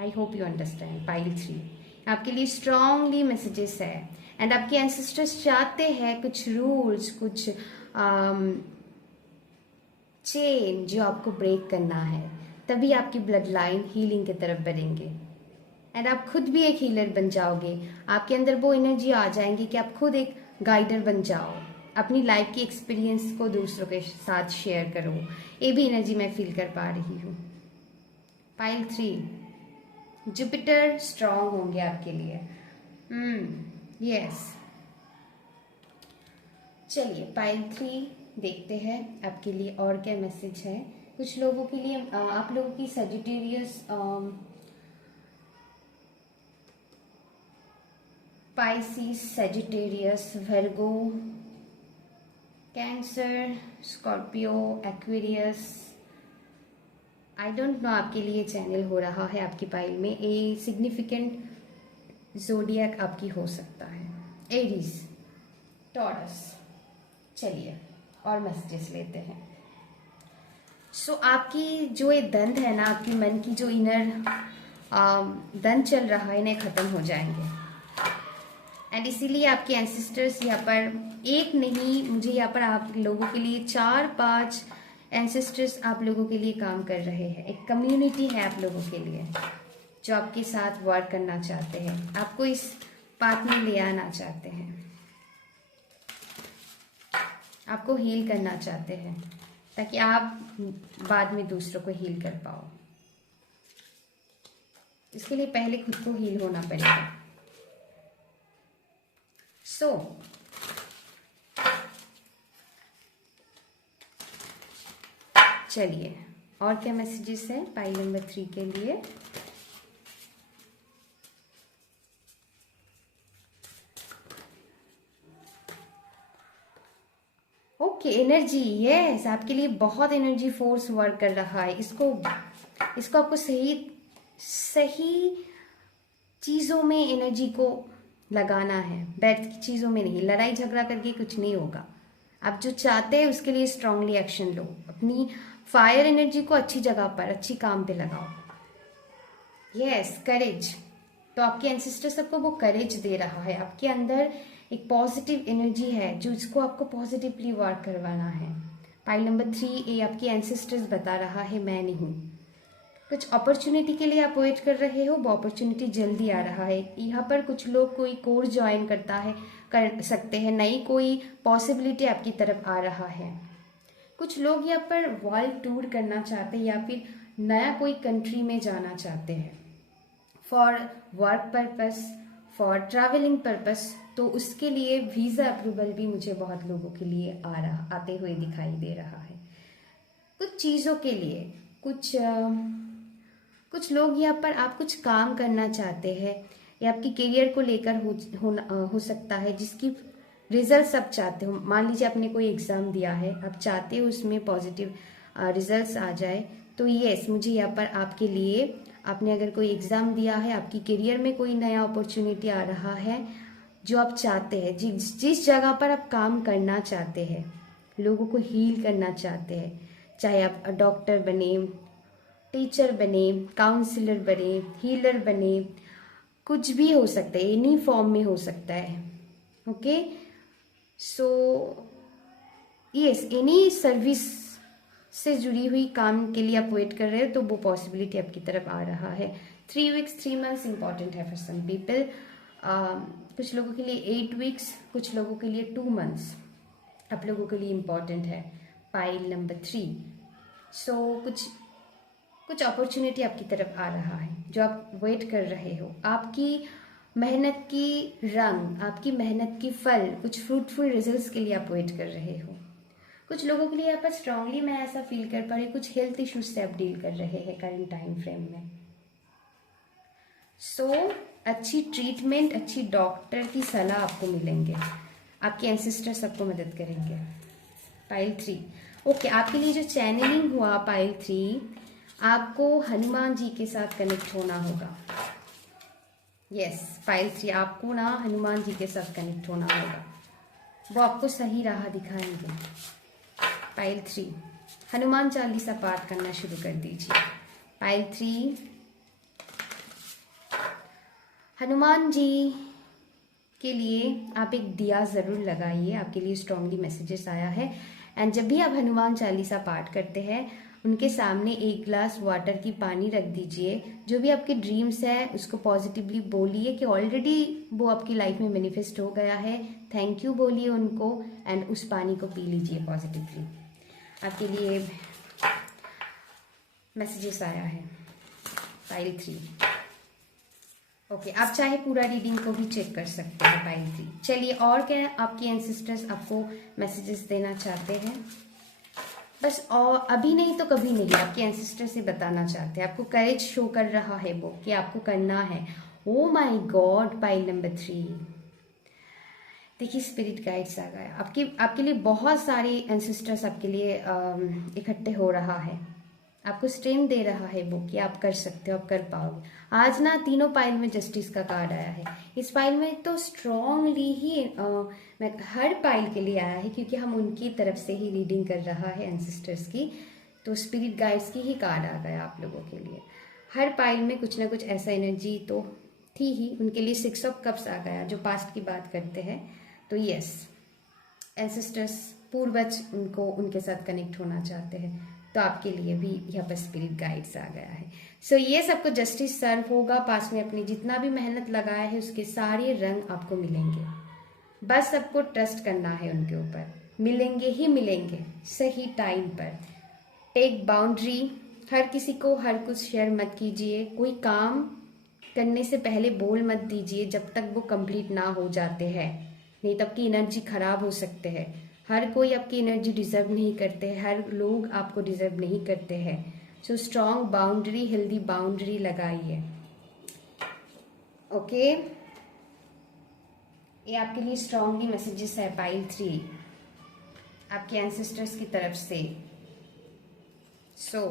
I hope you understand. Pile 3 आपके लिए स्ट्रांगली मैसेजेस है, एंड आपके एंसेस्टर्स चाहते हैं कुछ रूल्स, कुछ चेन जो आपको ब्रेक करना है, तभी आपकी ब्लड लाइन हीलिंग की तरफ बढ़ेंगे, एंड आप खुद भी एक हीलर बन जाओगे। आपके अंदर वो एनर्जी आ जाएंगी कि आप खुद एक गाइडर बन जाओ, अपनी लाइफ की एक्सपीरियंस को दूसरों के साथ शेयर करो। ये भी एनर्जी मैं फील कर पा रही हूँ। पाइल 3 जुपिटर स्ट्रांग होंगे आपके लिए। यस, चलिए पाइल 3 देखते हैं आपके लिए और क्या मैसेज है। कुछ लोगों के लिए, आप लोगों की Sagittarius Pisces, Sagittarius, Virgo, cancer, Scorpio, Aquarius. I don't know आपके लिए चैनल हो रहा है आपकी पाइल में, ए सिग्निफिकेंट जोडियक आपकी हो सकता है। Aries, taurus. चलिए और मैसेजेस लेते हैं। सो आपकी जो ये दंड है ना, आपकी मन की जो इनर दंड चल रहा है, इन्हें खत्म हो जाएंगे। एंड इसीलिए आपके एंसेस्टर्स यहाँ पर एक नहीं, मुझे यहाँ पर आप लोगों के लिए 4-5 एंसेस्टर्स आप लोगों के लिए काम कर रहे हैं। एक कम्युनिटी है आप लोगों के लिए जो आपके साथ वर्क करना चाहते हैं, आपको इस पाथ में ले आना चाहते हैं, आपको हील करना चाहते हैं, ताकि आप बाद में दूसरों को हील कर पाओ। इसके लिए पहले खुद को हील होना पड़ेगा। चलिए और क्या मैसेजेस हैं पाइल नंबर 3 के लिए। ओके, एनर्जी, यस, आपके लिए बहुत एनर्जी फोर्स वर्क कर रहा है। इसको आपको सही चीजों में एनर्जी को लगाना है, बैठ की चीजों में नहीं। लड़ाई झगड़ा करके कुछ नहीं होगा। आप जो चाहते हैं उसके लिए स्ट्रांगली एक्शन लो। अपनी फायर एनर्जी को अच्छी जगह पर, अच्छी काम पे लगाओ। यस, करेज। तो आपके एंसेस्टर सबको वो करेज दे रहा है। आपके अंदर एक पॉजिटिव एनर्जी है जो इसको आपको पॉजिटिवली वर्क करवाना है। पाइल नंबर 3 ए आपके एंसेस्टर्स बता रहा है, मैं नहीं। कुछ अपॉर्चुनिटी के लिए आप वेट कर रहे हो, वो अपॉर्चुनिटी जल्दी आ रहा है। यहाँ पर कुछ लोग कोई कोर्स ज्वाइन कर सकते हैं, नई कोई पॉसिबिलिटी आपकी तरफ आ रहा है। कुछ लोग यहाँ पर वर्ल्ड टूर करना चाहते हैं या फिर नया कोई कंट्री में जाना चाहते हैं for work purpose, for travelling purpose. तो उसके लिए वीज़ा अप्रूवल भी मुझे बहुत लोगों के लिए आते हुए दिखाई दे रहा है। कुछ चीज़ों के लिए कुछ लोग यहाँ पर आप कुछ काम करना चाहते हैं या आपकी करियर को लेकर हो सकता है, जिसकी रिजल्ट्स आप चाहते हो। मान लीजिए आपने कोई एग्ज़ाम दिया है, आप चाहते हो उसमें पॉजिटिव रिजल्ट्स आ जाए, तो यस, मुझे यहाँ पर आपके लिए, आपने अगर कोई एग्ज़ाम दिया है, आपकी करियर में कोई नया अपॉर्चुनिटी आ रहा है जो आप चाहते हैं, जिस जगह पर आप काम करना चाहते हैं, लोगों को हील करना चाहते हैं, चाहे आप डॉक्टर बने, टीचर बने, काउंसलर बने, हीलर बने, कुछ भी हो सकता है, एनी फॉर्म में हो सकता है। Okay, so yes, any service से जुड़ी हुई काम के लिए आप वेट कर रहे हो, तो वो पॉसिबिलिटी आपकी तरफ आ रहा है। 3 वीक्स 3 मंथ्स इंपॉर्टेंट है फॉर सम पीपल। कुछ लोगों के लिए 8 वीक्स, कुछ लोगों के लिए 2 मंथ्स आप लोगों के लिए इंपॉर्टेंट है। Pile number 3। सो कुछ अपॉर्चुनिटी आपकी तरफ आ रहा है जो आप वेट कर रहे हो। आपकी मेहनत की रंग, आपकी मेहनत की फल, कुछ फ्रूटफुल रिजल्ट्स के लिए आप वेट कर रहे हो। कुछ लोगों के लिए यहाँ पर स्ट्रांगली मैं ऐसा फील कर पा रही हूँ, कुछ हेल्थ इश्यूज से आप डील कर रहे हैं करंट टाइम फ्रेम में। सो अच्छी ट्रीटमेंट, अच्छी डॉक्टर की सलाह आपको मिलेंगे, आपके एंसेस्टर सबको मदद करेंगे। पाइल 3। ओके, आपके लिए जो चैनलिंग हुआ पाइल 3, आपको हनुमान जी के साथ कनेक्ट होना होगा। यस, पाइल 3, आपको ना हनुमान जी के साथ कनेक्ट होना होगा, वो आपको सही राह दिखाएंगे। पाइल 3, हनुमान चालीसा पाठ करना शुरू कर दीजिए। पाइल 3, हनुमान जी के लिए आप एक दिया ज़रूर लगाइए, आपके लिए स्ट्रांगली मैसेजेस आया है। एंड जब भी आप हनुमान चालीसा पाठ करते हैं, उनके सामने 1 ग्लास वाटर की पानी रख दीजिए। जो भी आपके ड्रीम्स है उसको पॉजिटिवली बोलिए कि ऑलरेडी वो आपकी लाइफ में मैनिफेस्ट हो गया है, थैंक यू बोलिए उनको, एंड उस पानी को पी लीजिए पॉजिटिवली। आपके लिए मैसेजेस आया है पाइल 3। ओके, आप चाहे पूरा रीडिंग को भी चेक कर सकते हैं पाइल 3। चलिए, और क्या आपके एंसेस्टर्स आपको मैसेजेस देना चाहते हैं? बस, और अभी नहीं तो कभी नहीं, आपके एंसेस्टर से बताना चाहते हैं, आपको करेज शो कर रहा है वो कि आपको करना है। Oh my God, pile number 3, देखिए स्पिरिट गाइड्स आ गया आपके लिए। बहुत सारे एंसेस्टर्स आपके लिए इकट्ठे हो रहा है, आपको स्ट्रेंथ दे रहा है वो कि आप कर सकते हो, आप कर पाओगे। आज ना तीनों पाइल में जस्टिस का कार्ड आया है। इस पाइल में तो स्ट्रांगली ही मैं हर पाइल के लिए आया है, क्योंकि हम उनकी तरफ से ही रीडिंग कर रहा है एंसेस्टर्स की, तो स्पिरिट गाइड्स की ही कार्ड आ गया आप लोगों के लिए। हर पाइल में कुछ ना कुछ ऐसा एनर्जी तो थी ही। उनके लिए 6 ऑफ कप्स आ गया जो पास्ट की बात करते हैं। तो यस, एंसेस्टर्स पूर्वज उनको उनके साथ कनेक्ट होना चाहते हैं, तो आपके लिए भी यहाँ पर स्पिरिट गाइड्स आ गया है। सो ये सबको जस्टिस सर्व होगा। पास में अपनी जितना भी मेहनत लगाया है उसके सारे रंग आपको मिलेंगे। बस आपको ट्रस्ट करना है उनके ऊपर, मिलेंगे ही मिलेंगे सही टाइम पर। टेक बाउंड्री, हर किसी को हर कुछ शेयर मत कीजिए। कोई काम करने से पहले बोल मत दीजिए जब तक वो कंप्लीट ना हो जाते हैं, नहीं तो आपकी एनर्जी खराब हो सकते हैं। हर कोई आपकी एनर्जी डिजर्व नहीं करते, हर लोग आपको डिजर्व नहीं करते हैं। So strong boundary, healthy boundary लगाइए। ओके, ये आपके लिए स्ट्रॉन्गली मैसेजेस है पाइल 3 आपके एंसेस्टर्स की तरफ से। सो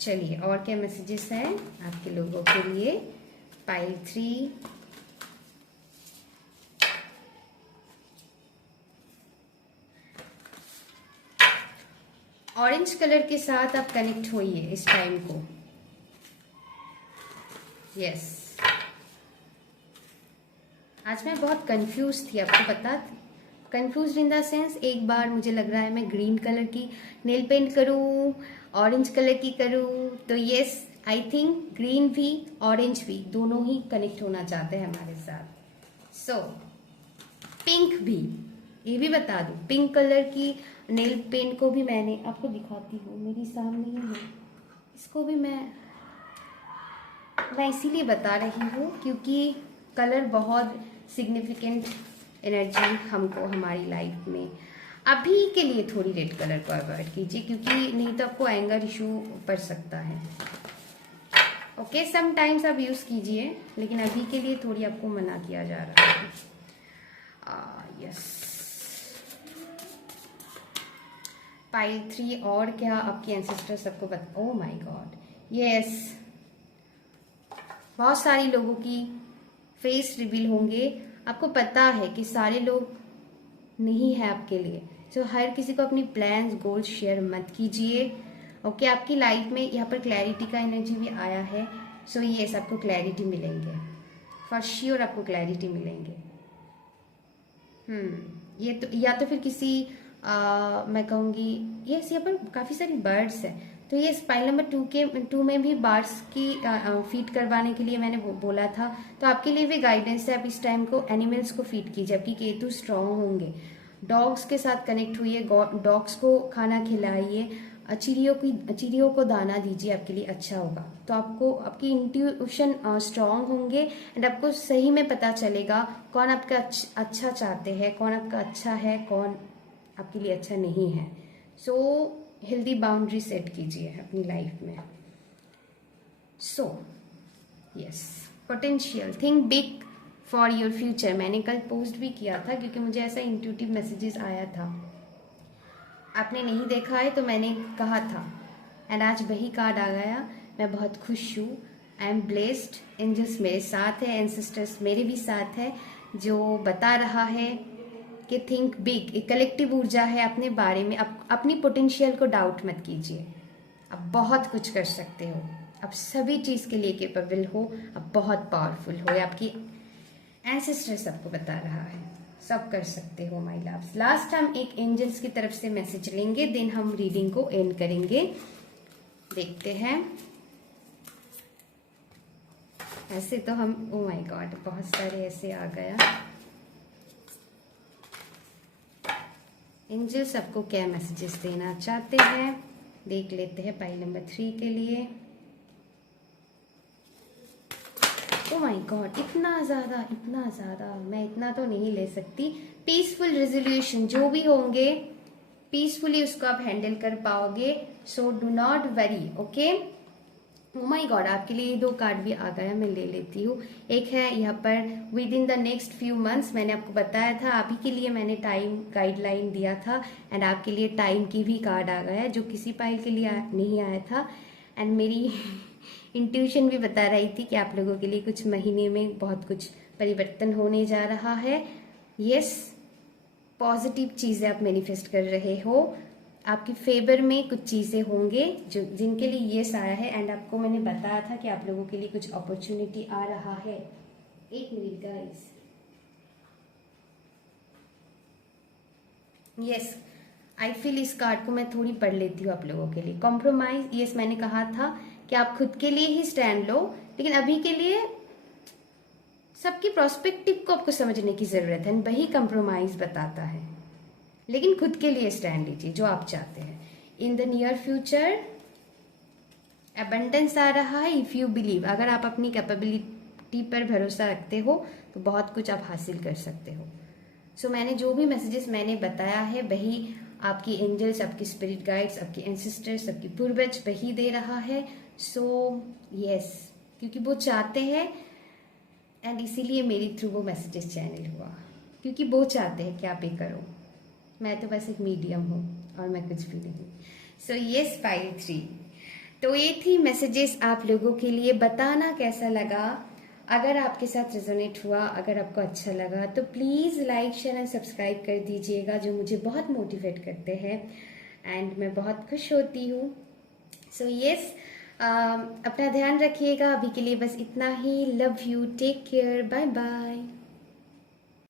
चलिए और क्या मैसेजेस हैं आपके लोगों के लिए पाइल 3। ऑरेंज कलर के साथ आप कनेक्ट होइए इस टाइम को। यस, आज मैं बहुत कंफ्यूज थी, आपको पता थी। कंफ्यूज इन द सेंस, एक बार मुझे लग रहा है मैं ग्रीन कलर की नेल पेंट करूं, ऑरेंज कलर की करूं। तो यस, आई थिंक ग्रीन भी ऑरेंज भी दोनों ही कनेक्ट होना चाहते हैं हमारे साथ। सो पिंक भी, ये भी बता दूं, पिंक कलर की नेल पेंट को भी मैंने आपको दिखाती हूँ, मेरी सामने ही है। इसको भी मैं इसीलिए बता रही हूँ क्योंकि कलर बहुत सिग्निफिकेंट एनर्जी हमको हमारी लाइफ में। अभी के लिए थोड़ी रेड कलर को अवॉइड कीजिए, क्योंकि नहीं तो आपको एंगर इशू पड़ सकता है। ओके, सम टाइम्स आप यूज़ कीजिए, लेकिन अभी के लिए थोड़ी आपको मना किया जा रहा है। यस, पाइल 3 और क्या आपके एंसेस्टर सबको बता। ओह माय गॉड, यस, बहुत सारी लोगों की फेस रिवील होंगे। आपको पता है कि सारे लोग नहीं है आपके लिए। सो हर किसी को अपनी प्लान्स गोल्स शेयर मत कीजिए। ओके, आपकी लाइफ में यहाँ पर क्लैरिटी का एनर्जी भी आया है। सो यस, आपको क्लैरिटी मिलेंगे, फॉर श्योर आपको क्लैरिटी मिलेंगे। ये तो या तो फिर किसी मैं कहूँगी यस, यहाँ पर काफ़ी सारी बर्ड्स हैं। तो ये पाइल नंबर 2 में भी बर्ड्स की फीड करवाने के लिए मैंने बोला था। तो आपके लिए भी गाइडेंस है, आप इस टाइम को एनिमल्स को फीड कीजिए। आपकी केतु स्ट्रांग होंगे, डॉग्स के साथ कनेक्ट हुई, डॉग्स को खाना खिलाइए, चिड़ियों को दाना दीजिए, आपके लिए अच्छा होगा। तो आपको आपकी इंट्यूशन स्ट्रांग होंगे एंड आपको सही में पता चलेगा कौन आपका अच्छा चाहते हैं, कौन आपका अच्छा है, कौन आपके लिए अच्छा नहीं है। सो हेल्दी बाउंड्री सेट कीजिए अपनी लाइफ में। So yes, potential, think big for your future. मैंने कल पोस्ट भी किया था क्योंकि मुझे ऐसा इंट्यूटिव मैसेजेस आया था। आपने नहीं देखा है तो मैंने कहा था एंड आज वही कार्ड आ गया। मैं बहुत खुश हूँ, आई एम ब्लेस्ड। एंजल्स मेरे साथ है, एंसेस्टर्स मेरे भी साथ है, जो बता रहा है कि थिंक बिग। एक कलेक्टिव ऊर्जा है अपने बारे में। अपनी पोटेंशियल को डाउट मत कीजिए, आप बहुत कुछ कर सकते हो, आप सभी चीज़ के लिए कैपेबल हो, आप बहुत पावरफुल हो। आपकी एंसेस्टर सबको बता रहा है, सब कर सकते हो माय लव्स। लास्ट हम एक एंजल्स की तरफ से मैसेज लेंगे, देन हम रीडिंग को एंड करेंगे। देखते हैं। ऐसे तो हम ओ माय गॉड बहुत सारे ऐसे आ गया। एंजल सबको क्या मैसेजेस देना चाहते हैं देख लेते हैं पाइल नंबर 3 के लिए। ओ माय गॉड, इतना ज़्यादा मैं इतना तो नहीं ले सकती। पीसफुल रेजोल्यूशन, जो भी होंगे पीसफुली उसको आप हैंडल कर पाओगे। So do not worry, okay. Oh my God, आपके लिए ये 2 कार्ड भी आ गया, मैं ले लेती हूँ। एक है यहाँ पर with in the next few months, मैंने आपको बताया था, आप ही के लिए मैंने टाइम गाइडलाइन दिया था, एंड आपके लिए टाइम की भी कार्ड आ गया जो किसी पाइल के लिए नहीं आया था। एंड मेरी इंट्यूशन भी बता रही थी कि आप लोगों के लिए कुछ महीने में बहुत कुछ परिवर्तन होने जा रहा है। यस, पॉजिटिव चीज़ें आप मैनिफेस्ट कर रहे हो, आपकी फेवर में कुछ चीज़ें होंगे जो जिनके लिए यस आया है। एंड आपको मैंने बताया था कि आप लोगों के लिए कुछ अपॉर्चुनिटी आ रहा है। एक minute guys, yes I feel इस कार्ड को मैं थोड़ी पढ़ लेती हूँ आप लोगों के लिए। कॉम्प्रोमाइज, यस मैंने कहा था कि आप खुद के लिए ही स्टैंड लो, लेकिन अभी के लिए सबकी प्रोस्पेक्टिव को आपको समझने की जरूरत है, वही कंप्रोमाइज बताता है। लेकिन खुद के लिए स्टैंड लीजिए जो आप चाहते हैं। In the near future abundance आ रहा है इफ यू बिलीव, अगर आप अपनी कैपेबिलिटी पर भरोसा रखते हो तो बहुत कुछ आप हासिल कर सकते हो। सो मैंने जो भी मैसेजेस मैंने बताया है वही आपकी एंजल्स, आपकी स्पिरिट गाइड्स, आपकी एंसेस्टर्स, आपकी पूर्वज वही दे रहा है। सो यस, क्योंकि वो चाहते हैं एंड इसीलिए मेरी थ्रू वो मैसेजेस चैनल हुआ, क्योंकि वो चाहते हैं कि आप ये करो। मैं तो बस एक मीडियम हूँ और मैं कुछ भी नहीं। सो यस पाइल 3, तो ये थी मैसेजेस आप लोगों के लिए। बताना कैसा लगा, अगर आपके साथ रेजोनेट हुआ, अगर आपको अच्छा लगा तो please like share and subscribe कर दीजिएगा, जो मुझे बहुत मोटिवेट करते हैं एंड मैं बहुत खुश होती हूँ। सो यस, अपना ध्यान रखिएगा। अभी के लिए बस इतना ही। Love you, take care, bye bye.